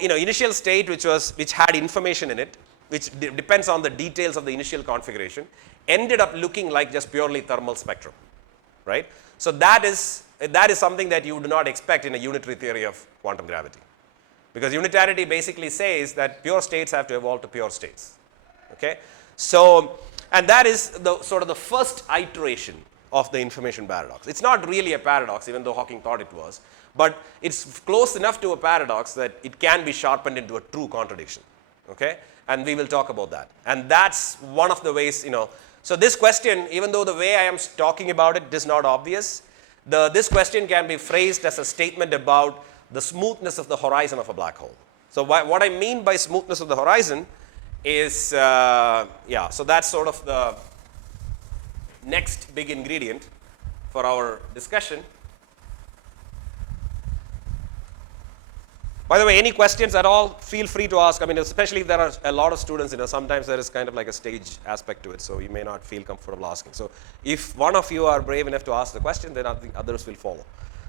you know, initial state which had information in it, which depends on the details of the initial configuration, ended up looking like just purely thermal spectrum, right? So that is something that you do not expect in a unitary theory of quantum gravity, because unitarity basically says that pure states have to evolve to pure states. Okay, so and that is the sort of the first iteration of the information paradox. It's not really a paradox, even though Hawking thought it was, but it's close enough to a paradox that it can be sharpened into a true contradiction. Okay, and we will talk about that. And that's one of the ways, you know. So this question, even though the way I am talking about it is not obvious, this question can be phrased as a statement about the smoothness of the horizon of a black hole. So what I mean by smoothness of the horizon is, so that's sort of the next big ingredient for our discussion. By the way, any questions at all, feel free to ask. I mean, especially if there are a lot of students, you know, sometimes there is kind of like a stage aspect to it, so you may not feel comfortable asking. So if one of you are brave enough to ask the question, then I think others will follow.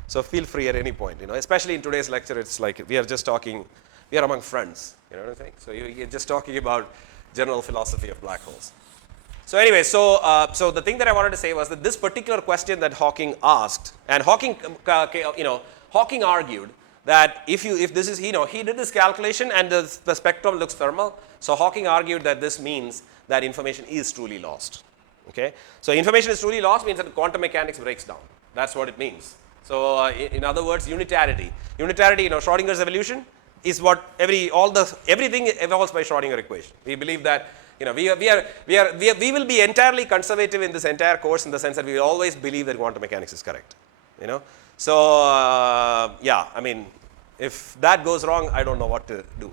So feel free at any point, you know, especially in today's lecture, it's like we are just talking, we are among friends, you know what I'm saying? So you're just talking about general philosophy of black holes. So anyway, so the thing that I wanted to say was that this particular question that Hawking asked, and Hawking, you know, Hawking argued that if this is, you know, he did this calculation and the spectrum looks thermal, so Hawking argued that this means that information is truly lost. Okay, so information is truly lost means that quantum mechanics breaks down. That's what it means. So in other words, unitarity, you know, Schrodinger's evolution is what everything evolves by Schrodinger equation. We believe that, you know, we will be entirely conservative in this entire course in the sense that we will always believe that quantum mechanics is correct, you know. So yeah, I mean, if that goes wrong, I don't know what to do.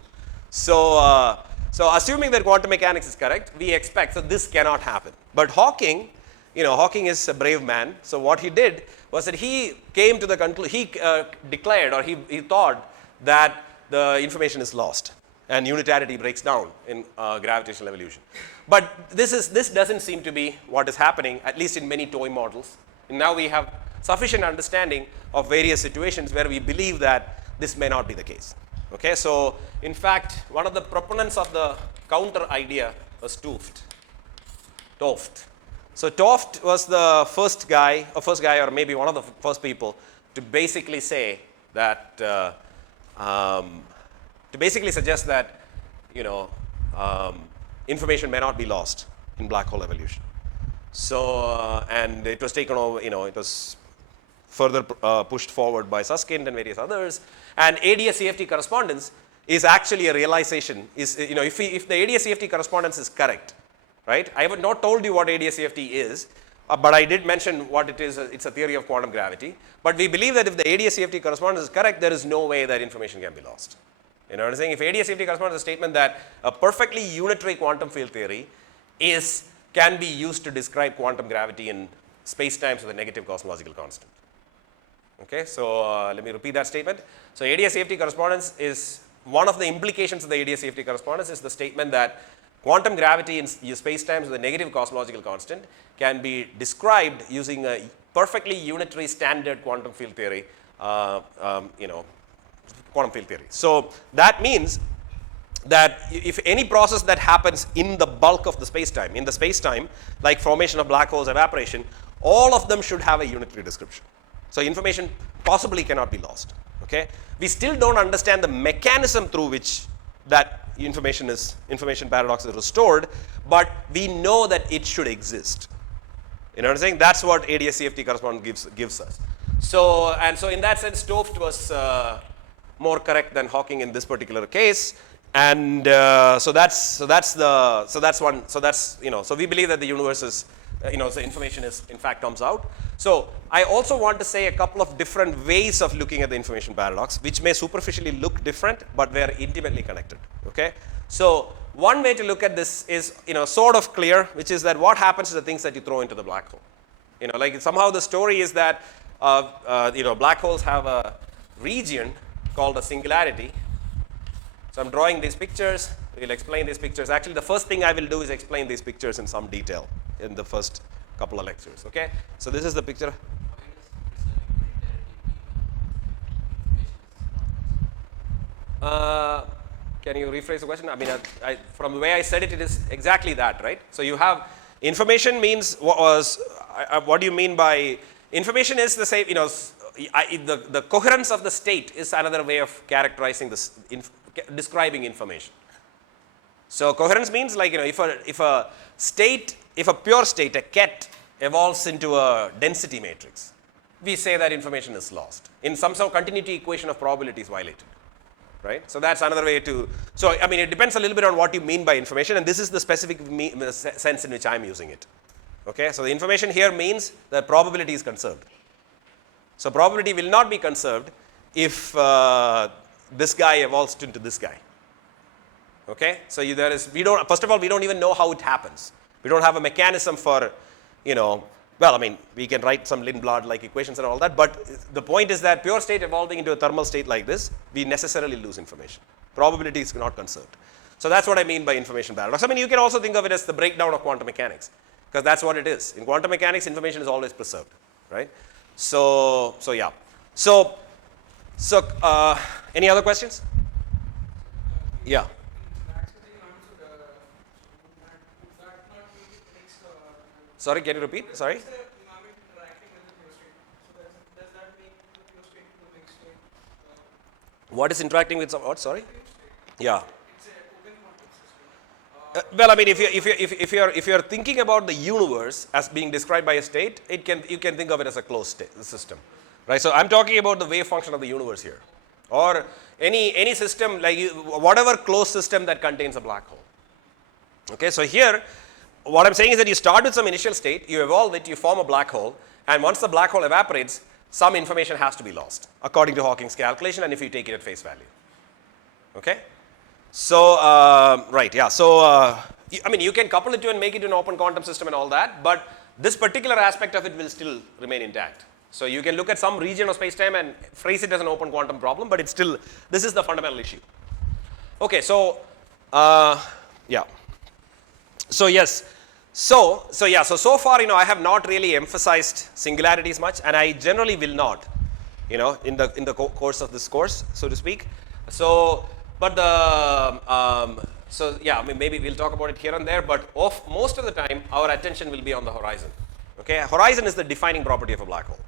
So so assuming that quantum mechanics is correct, we expect, so this cannot happen. But Hawking, you know, Hawking is a brave man. So what he did was that he came to the conclusion, he declared, or he thought that the information is lost and unitarity breaks down in gravitational evolution. But this doesn't seem to be what is happening, at least in many toy models. And now we have sufficient understanding of various situations where we believe that this may not be the case. Okay, so in fact, one of the proponents of the counter idea was Toft. So Toft was the first guy, or maybe one of the first people to basically say that, to basically suggest that, you know, information may not be lost in black hole evolution. So, and it was taken over, you know, it was further pushed forward by Susskind and various others. And ADS-CFT correspondence is actually a realization, you know, if the ADS-CFT correspondence is correct, right? I have not told you what ADS-CFT is, but I did mention what it is. It's a theory of quantum gravity. But we believe that if the ADS-CFT correspondence is correct, there is no way that information can be lost. You know what I'm saying? If ADS-CFT corresponds to a statement that a perfectly unitary quantum field theory can be used to describe quantum gravity in space-times with a negative cosmological constant. Okay, so let me repeat that statement. So ADS-CFT correspondence is, one of the implications of the ADS-CFT correspondence is the statement that quantum gravity in space-time with a negative cosmological constant can be described using a perfectly unitary standard quantum field theory, quantum field theory. So that means that if any process that happens in the bulk of the space-time, in the space-time, like formation of black holes, evaporation, all of them should have a unitary description. So information possibly cannot be lost. Okay? We still don't understand the mechanism through which that information paradox is restored, but we know that it should exist. You know what I'm saying? That's what ADS-CFT correspondence gives us. So in that sense, Stoft was more correct than Hawking in this particular case. And so we believe that the universe is, so information is, in fact, comes out. So I also want to say a couple of different ways of looking at the information paradox, which may superficially look different, but they are intimately connected. Okay? So one way to look at this is, sort of clear, which is that what happens to the things that you throw into the black hole. Like somehow the story is that, black holes have a region called a singularity. So I'm drawing these pictures. We'll explain these pictures. Actually, the first thing I will do is explain these pictures in some detail in the first couple of lectures. Okay? So this is the picture. Can you rephrase the question? I mean, from the way I said it, it is exactly that, right? So you have information means what do you mean by information is the same, the coherence of the state is another way of characterizing this, describing information. So coherence means like, if a pure state, a ket, evolves into a density matrix, we say that information is lost. In some sort of continuity equation of probability is violated. Right? So that's another way to, so I mean, it depends a little bit on what you mean by information, and this is the specific sense in which I'm using it. Okay? So the information here means that probability is conserved. So probability will not be conserved if this guy evolves into this guy. Okay? So first of all, we don't even know how it happens. We don't have a mechanism for, well, I mean, we can write some Lindblad-like equations and all that, but the point is that pure state evolving into a thermal state like this, we necessarily lose information. Probability is not conserved. So that's what I mean by information paradox. I mean, you can also think of it as the breakdown of quantum mechanics, because that's what it is. In quantum mechanics, information is always preserved, right? So yeah. So any other questions? Yeah. Sorry, can you repeat? Sorry? What is interacting with some what? Sorry? Yeah. Well, I mean, if you're thinking about the universe as being described by a state, you can think of it as a closed system, right? So I'm talking about the wave function of the universe here, or any system like whatever closed system that contains a black hole. Okay, so here. What I'm saying is that you start with some initial state, you evolve it, you form a black hole, and once the black hole evaporates, some information has to be lost, according to Hawking's calculation, and if you take it at face value. Okay? So, right, yeah. So, I mean, you can couple it to and make it an open quantum system and all that, but this particular aspect of it will still remain intact. So, you can look at some region of space-time and phrase it as an open quantum problem, but it's still, this is the fundamental issue. Okay, so, yeah. So yes, so far, I have not really emphasized singularities much, and I generally will not, in the course of this course, so to speak. So, but yeah, I mean, maybe we'll talk about it here and there, but most of the time, our attention will be on the horizon. Okay, horizon is the defining property of a black hole.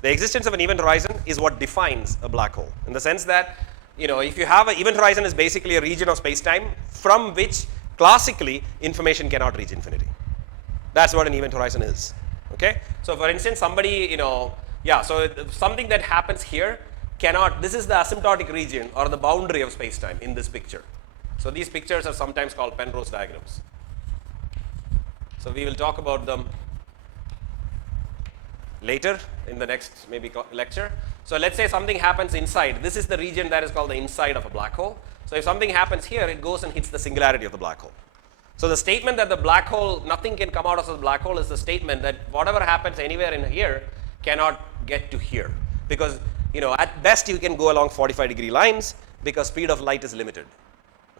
The existence of an event horizon is what defines a black hole, in the sense that, if you have an event horizon is basically a region of space-time from which classically, information cannot reach infinity. That's what an event horizon is. Okay? So for instance, somebody, so something that happens here this is the asymptotic region or the boundary of space-time in this picture. So these pictures are sometimes called Penrose diagrams. So we will talk about them later in the next maybe lecture. So let's say something happens inside. This is the region that is called the inside of a black hole. So if something happens here, it goes and hits the singularity of the black hole. So the statement that the black hole, nothing can come out of the black hole is the statement that whatever happens anywhere in here cannot get to here. Because, at best you can go along 45-degree lines because speed of light is limited.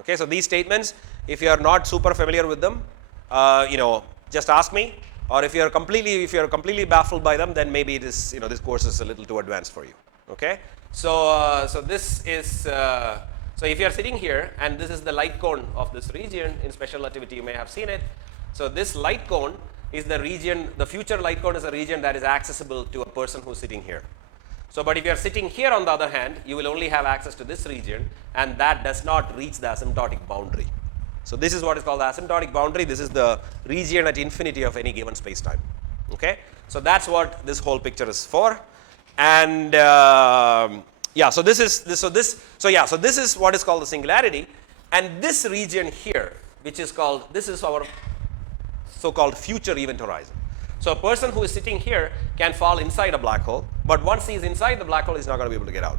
Okay, so these statements, if you are not super familiar with them, just ask me. Or if you are completely baffled by them, then maybe it is, this course is a little too advanced for you. Okay, so this is so if you are sitting here and this is the light cone of this region in special relativity, you may have seen it. So this light cone is the region. The future light cone is a region that is accessible to a person who's sitting here. So, but if you are sitting here, on the other hand, you will only have access to this region, and that does not reach the asymptotic boundary. So this is what is called the asymptotic boundary. This is the region at infinity of any given space-time. Okay, so that's what this whole picture is for. And so this is what is called the singularity, and this region here, which is called, this is our so-called future event horizon. So a person who is sitting here can fall inside a black hole, but once he is inside the black hole, he's not going to be able to get out.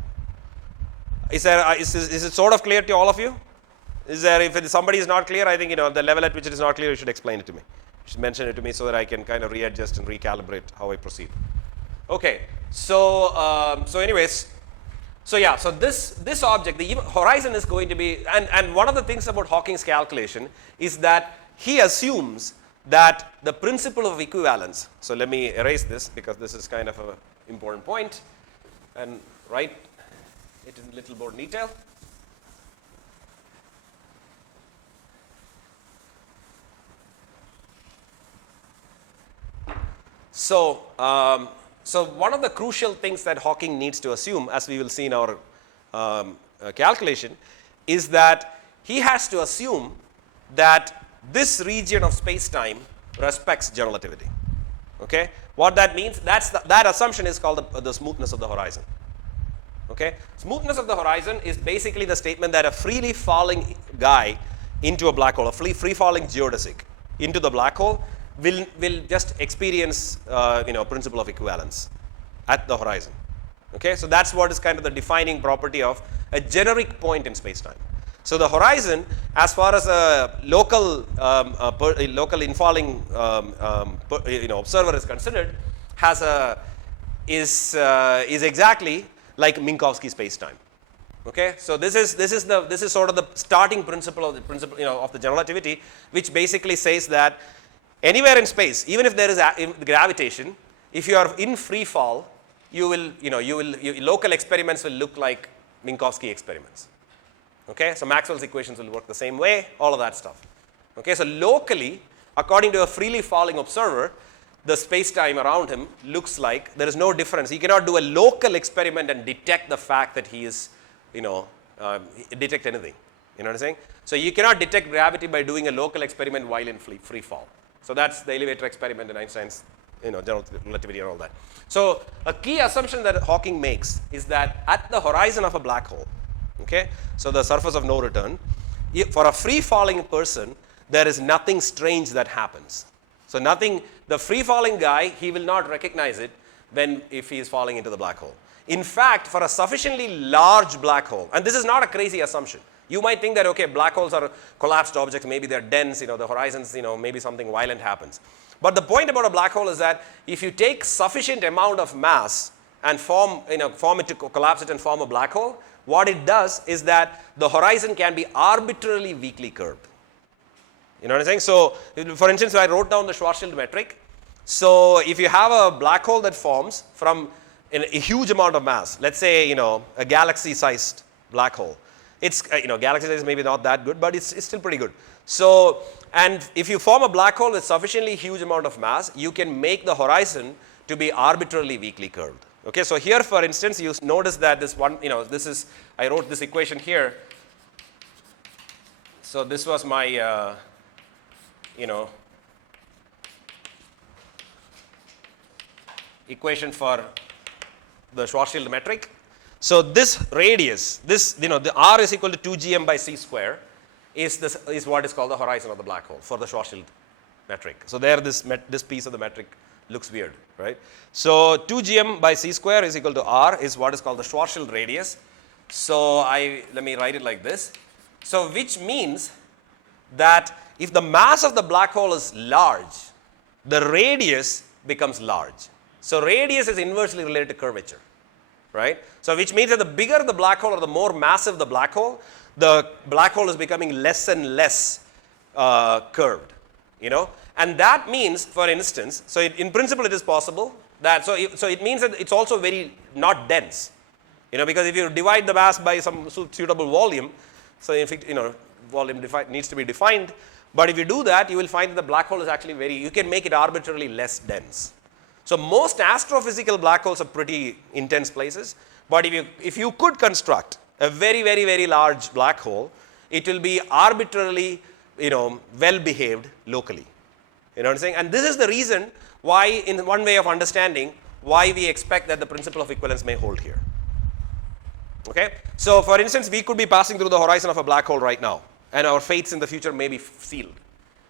Is it sort of clear to all of you? If somebody is not clear, I think the level at which it is not clear, you should explain it to me. You should mention it to me so that I can kind of readjust and recalibrate how I proceed. Okay, so this object, the horizon is going to be, and one of the things about Hawking's calculation is that he assumes that the principle of equivalence. So let me erase this because this is kind of an important point and write it in a little more detail. So one of the crucial things that Hawking needs to assume, as we will see in our calculation, is that he has to assume that this region of space-time respects general relativity. Okay, what that means? That assumption is called the smoothness of the horizon. Okay, smoothness of the horizon is basically the statement that a freely falling guy into a black hole, a free falling geodesic into the black hole, will just experience principle of equivalence at the horizon. Okay, so that's what is kind of the defining property of a generic point in space-time. So the horizon, as far as a local infalling observer is considered, is exactly like Minkowski space-time. Okay, so this is sort of the starting principle of the general relativity, which basically says that anywhere in space, even if there is gravitation, if you are in free fall, local experiments will look like Minkowski experiments. Okay, so Maxwell's equations will work the same way, all of that stuff. Okay, so locally, according to a freely falling observer, the space-time around him looks like there is no difference. He cannot do a local experiment and detect the fact that he is, detect anything. You know what I'm saying? So you cannot detect gravity by doing a local experiment while in free fall. So that's the elevator experiment in Einstein's, general relativity and all that. So a key assumption that Hawking makes is that at the horizon of a black hole, okay, so the surface of no return, for a free falling person, there is nothing strange that happens. So the free falling guy, he will not recognize it if he is falling into the black hole. In fact, for a sufficiently large black hole, and this is not a crazy assumption. You might think that, okay, black holes are collapsed objects, maybe they're dense, the horizons, maybe something violent happens. But the point about a black hole is that if you take sufficient amount of mass and form it to collapse it and form a black hole, what it does is that the horizon can be arbitrarily weakly curved. You know what I'm saying? So, for instance, I wrote down the Schwarzschild metric. So, if you have a black hole that forms from a huge amount of mass, let's say, a galaxy-sized black hole. It's, galaxy size is maybe not that good, but it's still pretty good. So, and if you form a black hole with sufficiently huge amount of mass, you can make the horizon to be arbitrarily weakly curved. Okay, so here, for instance, you notice that this one, I wrote this equation here. So this was my, equation for the Schwarzschild metric. So this radius, the r is equal to 2gm by c square is what is called the horizon of the black hole for the Schwarzschild metric. So there this piece of the metric looks weird, right? So 2gm by c square is equal to r is what is called the Schwarzschild radius. So let me write it like this. So which means that if the mass of the black hole is large, the radius becomes large. So radius is inversely related to curvature, right? So which means that the bigger the black hole or the more massive the black hole, the black hole is becoming less and less curved, you know. And that means, for instance, so in principle it is possible that, so it means that it's also very not dense, you know, because if you divide the mass by some suitable volume, so if it, you know, volume needs to be defined, but if you do that, you will find that the black hole is actually you can make it arbitrarily less dense. So most astrophysical black holes are pretty intense places, but if you could construct a very, very, very large black hole, it will be arbitrarily, you know, well behaved locally. You know what I'm saying? And this is the reason why, in one way of understanding, why we expect that the principle of equivalence may hold here. Okay? So for instance, we could be passing through the horizon of a black hole right now, and our fates in the future may be sealed.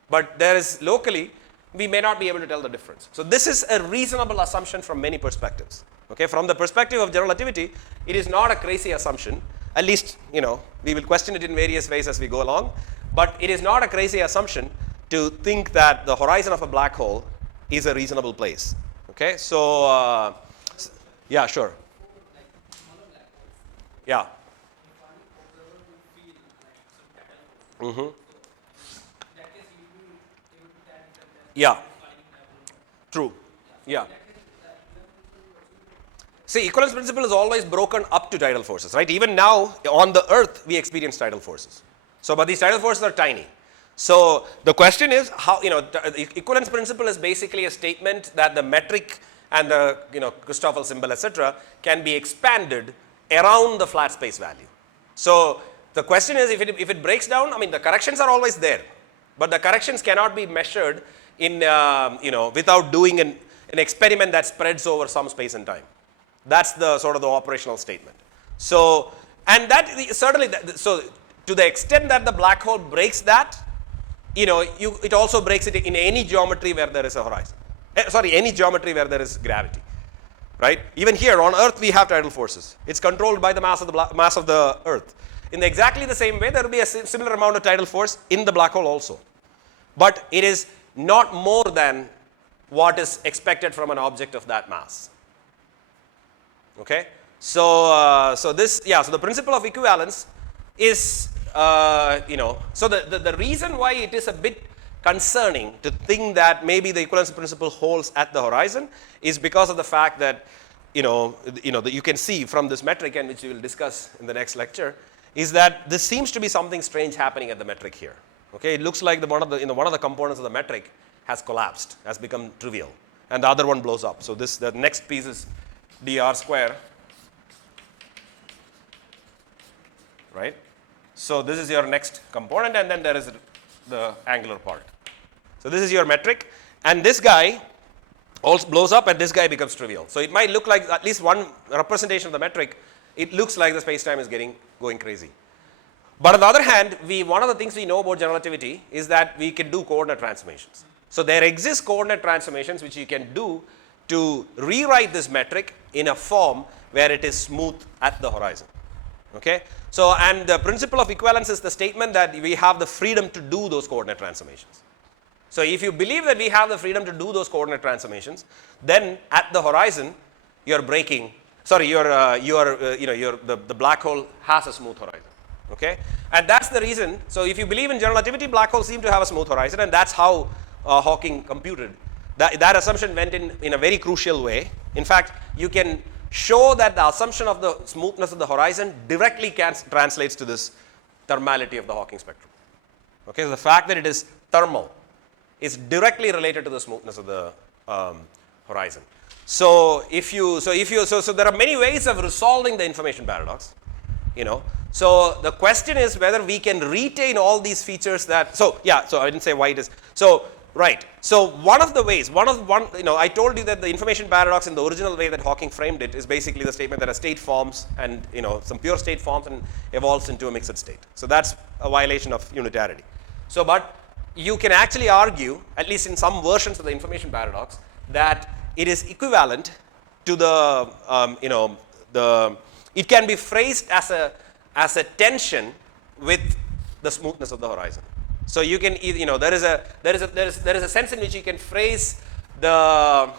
But there is locally, we may not be able to tell the difference. So this is a reasonable assumption from many perspectives. Okay? From the perspective of general relativity, it is not a crazy assumption. At least, you know, we will question it in various ways as we go along. But it is not a crazy assumption to think that the horizon of a black hole is a reasonable place. Okay? So, yeah, sure. Yeah. Mm-hmm. Yeah. True. Yeah. See, equivalence principle is always broken up to tidal forces, right? Even now, on the Earth, we experience tidal forces. So, but these tidal forces are tiny. So, the question is how, you know, the equivalence principle is basically a statement that the metric and the, you know, Christoffel symbol, etc., can be expanded around the flat space value. So, the question is, if it breaks down, I mean, the corrections are always there, but the corrections cannot be measured in, you know, without doing an experiment that spreads over some space and time. That's the sort of the operational statement. So, and that certainly, so to the extent that the black hole breaks that, you know, it also breaks it in any geometry where there is a horizon. Any geometry where there is gravity, right? Even here on Earth, we have tidal forces. It's controlled by the mass of the Earth. In exactly the same way, there will be a similar amount of tidal force in the black hole also. But it is not more than what is expected from an object of that mass. Okay? So, so the principle of equivalence is, you know, so the reason why it is a bit concerning to think that maybe the equivalence principle holds at the horizon is because of the fact that, you can see from this metric, and which we will discuss in the next lecture, is that this seems to be something strange happening at the metric here. Okay, it looks like one of the components of the metric has collapsed, has become trivial, and the other one blows up. So the next piece is dr square, right? So this is your next component, and then there is the angular part. So this is your metric, and this guy also blows up, and this guy becomes trivial. So it might look like at least one representation of the metric. It looks like the space-time is going crazy. But on the other hand, one of the things we know about general relativity is that we can do coordinate transformations. So there exist coordinate transformations which you can do to rewrite this metric in a form where it is smooth at the horizon. Okay? So, and the principle of equivalence is the statement that we have the freedom to do those coordinate transformations. So if you believe that we have the freedom to do those coordinate transformations, then at the horizon, you're breaking. Sorry, the black hole has a smooth horizon. Okay, and that's the reason. So if you believe in general relativity, black holes seem to have a smooth horizon, and that's how Hawking computed. That assumption went in a very crucial way. In fact, you can show that the assumption of the smoothness of the horizon directly translates to this thermality of the Hawking spectrum. Okay, so the fact that it is thermal is directly related to the smoothness of the horizon. So there are many ways of resolving the information paradox. So the question is whether we can retain all these features that. So I didn't say why it is. So right. So one of the ways, I told you that the information paradox in the original way that Hawking framed it is basically the statement that a state forms and some pure state forms and evolves into a mixed state. So that's a violation of unitarity. So but you can actually argue, at least in some versions of the information paradox, that it is equivalent to it can be phrased as a tension with the smoothness of the horizon. So you can, there is a sense in which you can phrase the.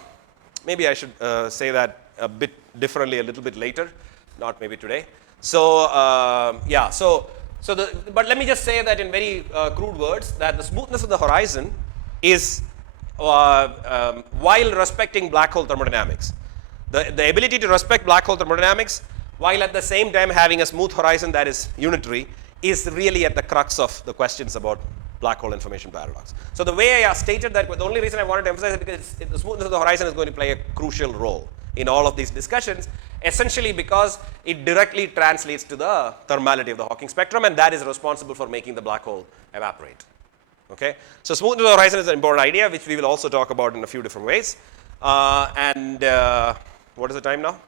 Maybe I should say that a bit differently a little bit later, not maybe today. So So but let me just say that in very crude words, that the smoothness of the horizon is while respecting black hole thermodynamics. The ability to respect black hole thermodynamics while at the same time having a smooth horizon that is unitary is really at the crux of the questions about black hole information paradox. So the way I stated that, the only reason I wanted to emphasize it because the smoothness of the horizon is going to play a crucial role in all of these discussions, essentially because it directly translates to the thermality of the Hawking spectrum, and that is responsible for making the black hole evaporate. Okay? So smoothness of the horizon is an important idea, which we will also talk about in a few different ways. What is the time now?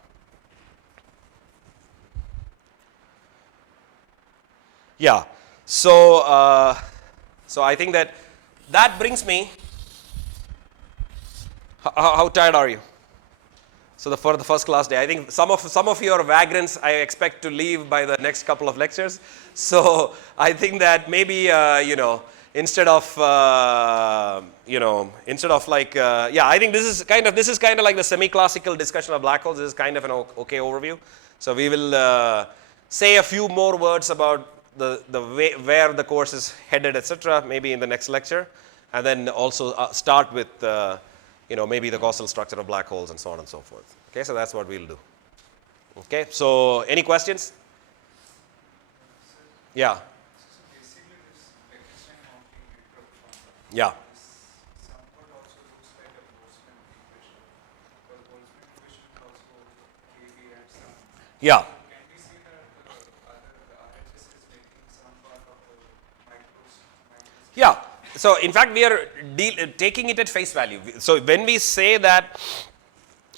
Yeah. So I think that brings me. How tired are you? So for the first class day, I think some of you are vagrants. I expect to leave by the next couple of lectures. So I think that maybe instead of like I think this is kind of like the semi-classical discussion of black holes. This is kind of an okay overview. So we will say a few more words about the way where the course is headed, etc. maybe in the next lecture, and then also start with maybe the causal structure of black holes and so on and so forth. Okay, so that's what we'll do. Okay, so any questions? Yeah. Yeah. Yeah. Yeah. So in fact, we are taking it at face value. So when we say that,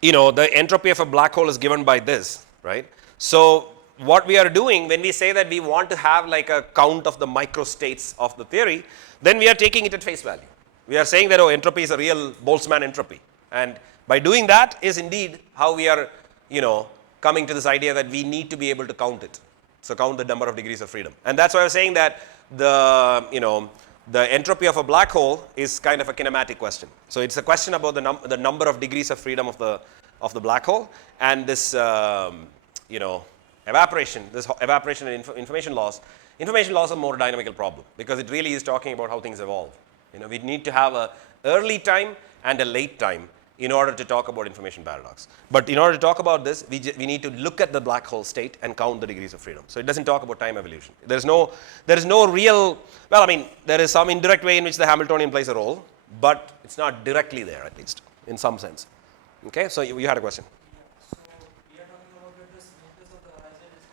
the entropy of a black hole is given by this, right? So what we are doing when we say that we want to have like a count of the microstates of the theory, then we are taking it at face value. We are saying that, entropy is a real Boltzmann entropy. And by doing that is indeed how we are, coming to this idea that we need to be able to count it. So count the number of degrees of freedom. And that's why I was saying that the entropy of a black hole is kind of a kinematic question. So it's a question about the number of degrees of freedom of the black hole, and this evaporation and information loss. Information loss is a more dynamical problem because it really is talking about how things evolve. We need to have a early time and a late time in order to talk about information paradox. But in order to talk about this, we need to look at the black hole state and count the degrees of freedom. So it doesn't talk about time evolution. There is no real, well, I mean, there is some indirect way in which the Hamiltonian plays a role, but it's not directly there, at least, in some sense. Okay, so you had a question. So we are talking about whether the smoothness of the horizon is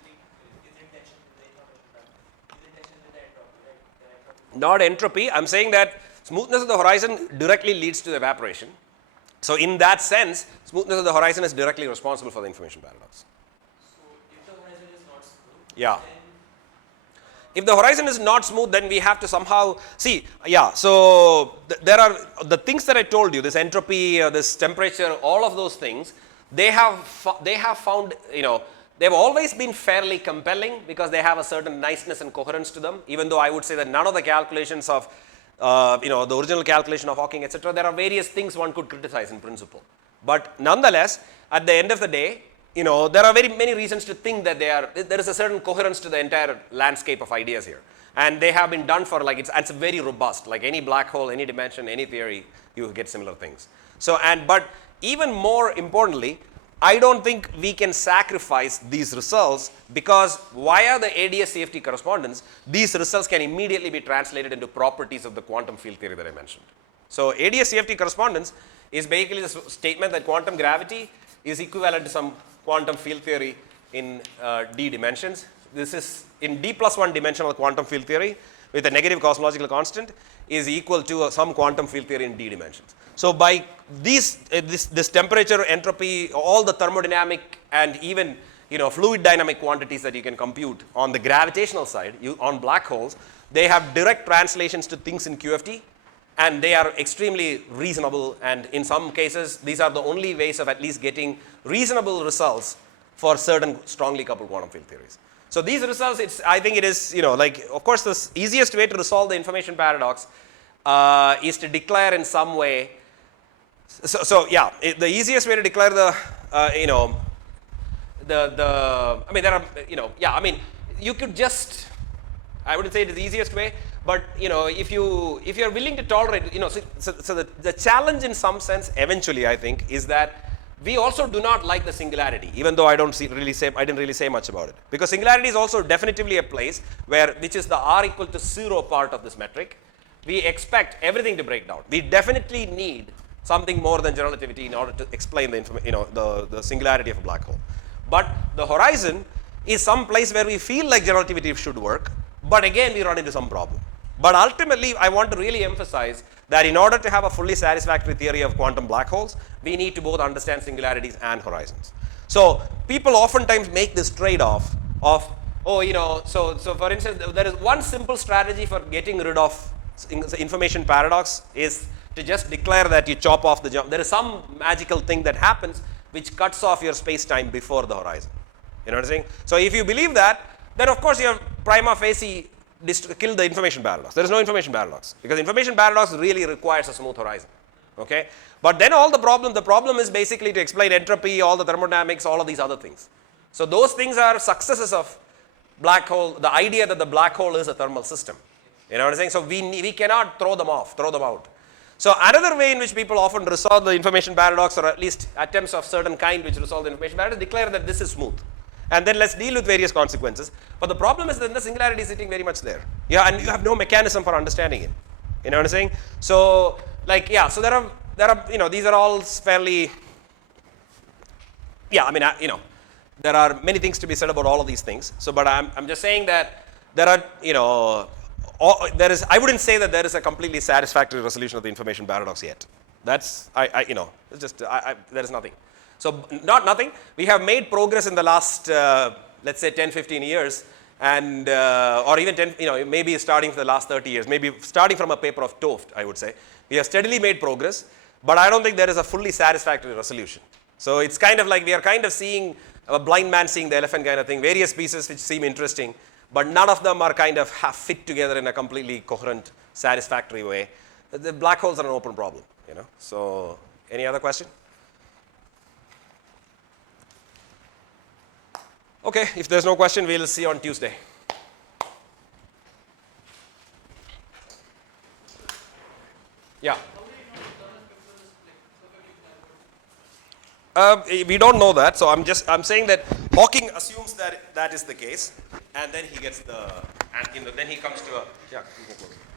in tension with the information paradox. Is in tension with the entropy, right? Not entropy. I'm saying that smoothness of the horizon directly leads to evaporation. So in that sense, smoothness of the horizon is directly responsible for the information paradox. So if the horizon is not smooth, yeah. If the horizon is not smooth, then we have to somehow see. Yeah. So there are the things that I told you. This entropy, this temperature, all of those things. They have found. They've always been fairly compelling because they have a certain niceness and coherence to them. Even though I would say that none of the calculations of the original calculation of Hawking, etc. There are various things one could criticize in principle. But nonetheless, at the end of the day, there are very many reasons to think that there is a certain coherence to the entire landscape of ideas here. And they have been done for it's very robust. Like any black hole, any dimension, any theory, you get similar things. So, but even more importantly, I don't think we can sacrifice these results because via the ADS-CFT correspondence, these results can immediately be translated into properties of the quantum field theory that I mentioned. So ADS-CFT correspondence is basically the statement that quantum gravity is equivalent to some quantum field theory in d dimensions. This is in d+1 dimensional quantum field theory with a negative cosmological constant is equal to some quantum field theory in d dimensions. So by this temperature, entropy, all the thermodynamic and even fluid dynamic quantities that you can compute on the gravitational side, on black holes, they have direct translations to things in QFT, and they are extremely reasonable. And in some cases, these are the only ways of at least getting reasonable results for certain strongly coupled quantum field theories. So these results, I think it is, of course, the easiest way to resolve the information paradox is to declare in some way. So yeah, the easiest way to declare you could just I wouldn't say it is the easiest way, but if you're willing to tolerate, so the challenge in some sense eventually, I think, is that we also do not like the singularity, even though I didn't really say much about it, because singularity is also definitively a place which is the r equal to 0 part of this metric. We expect everything to break down. We definitely need something more than general relativity in order to explain the singularity of a black hole. But the horizon is some place where we feel like general relativity should work, but again we run into some problem. But ultimately, I want to really emphasize that in order to have a fully satisfactory theory of quantum black holes, we need to both understand singularities and horizons. So people oftentimes make this trade-off of, so for instance, there is one simple strategy for getting rid of information paradox is to just declare that you chop off the jump. There is some magical thing that happens which cuts off your space-time before the horizon. You know what I'm saying? So if you believe that, then of course you have prima facie kill the information paradox. There is no information paradox, because information paradox really requires a smooth horizon. Okay? But then the problem is basically to explain entropy, all the thermodynamics, all of these other things. So those things are successes of black hole, the idea that the black hole is a thermal system. You know what I'm saying? So we cannot throw them out. So another way in which people often resolve the information paradox, or at least attempts of certain kind which resolve the information paradox, declare that this is smooth. And then let's deal with various consequences. But the problem is that the singularity is sitting very much there. Yeah, and you have no mechanism for understanding it. You know what I'm saying? So, so there are, these are all fairly, there are many things to be said about all of these things. So, but I'm just saying that there are, I wouldn't say that there is a completely satisfactory resolution of the information paradox yet. That's, it's just, there is nothing. So not nothing. We have made progress in the last, let's say 10, 15 years, and or even 10, maybe starting for the last 30 years, maybe starting from a paper of Toft, I would say. We have steadily made progress, but I don't think there is a fully satisfactory resolution. So it's kind of like we are kind of seeing a blind man seeing the elephant kind of thing, various pieces which seem interesting, but none of them are kind of fit together in a completely coherent, satisfactory way. The black holes are an open problem, So any other question? Okay, if there's no question, we'll see you on Tuesday. Yeah. We don't know that, so I'm saying that Hawking assumes that is the case, and then he gets then he comes to a, yeah.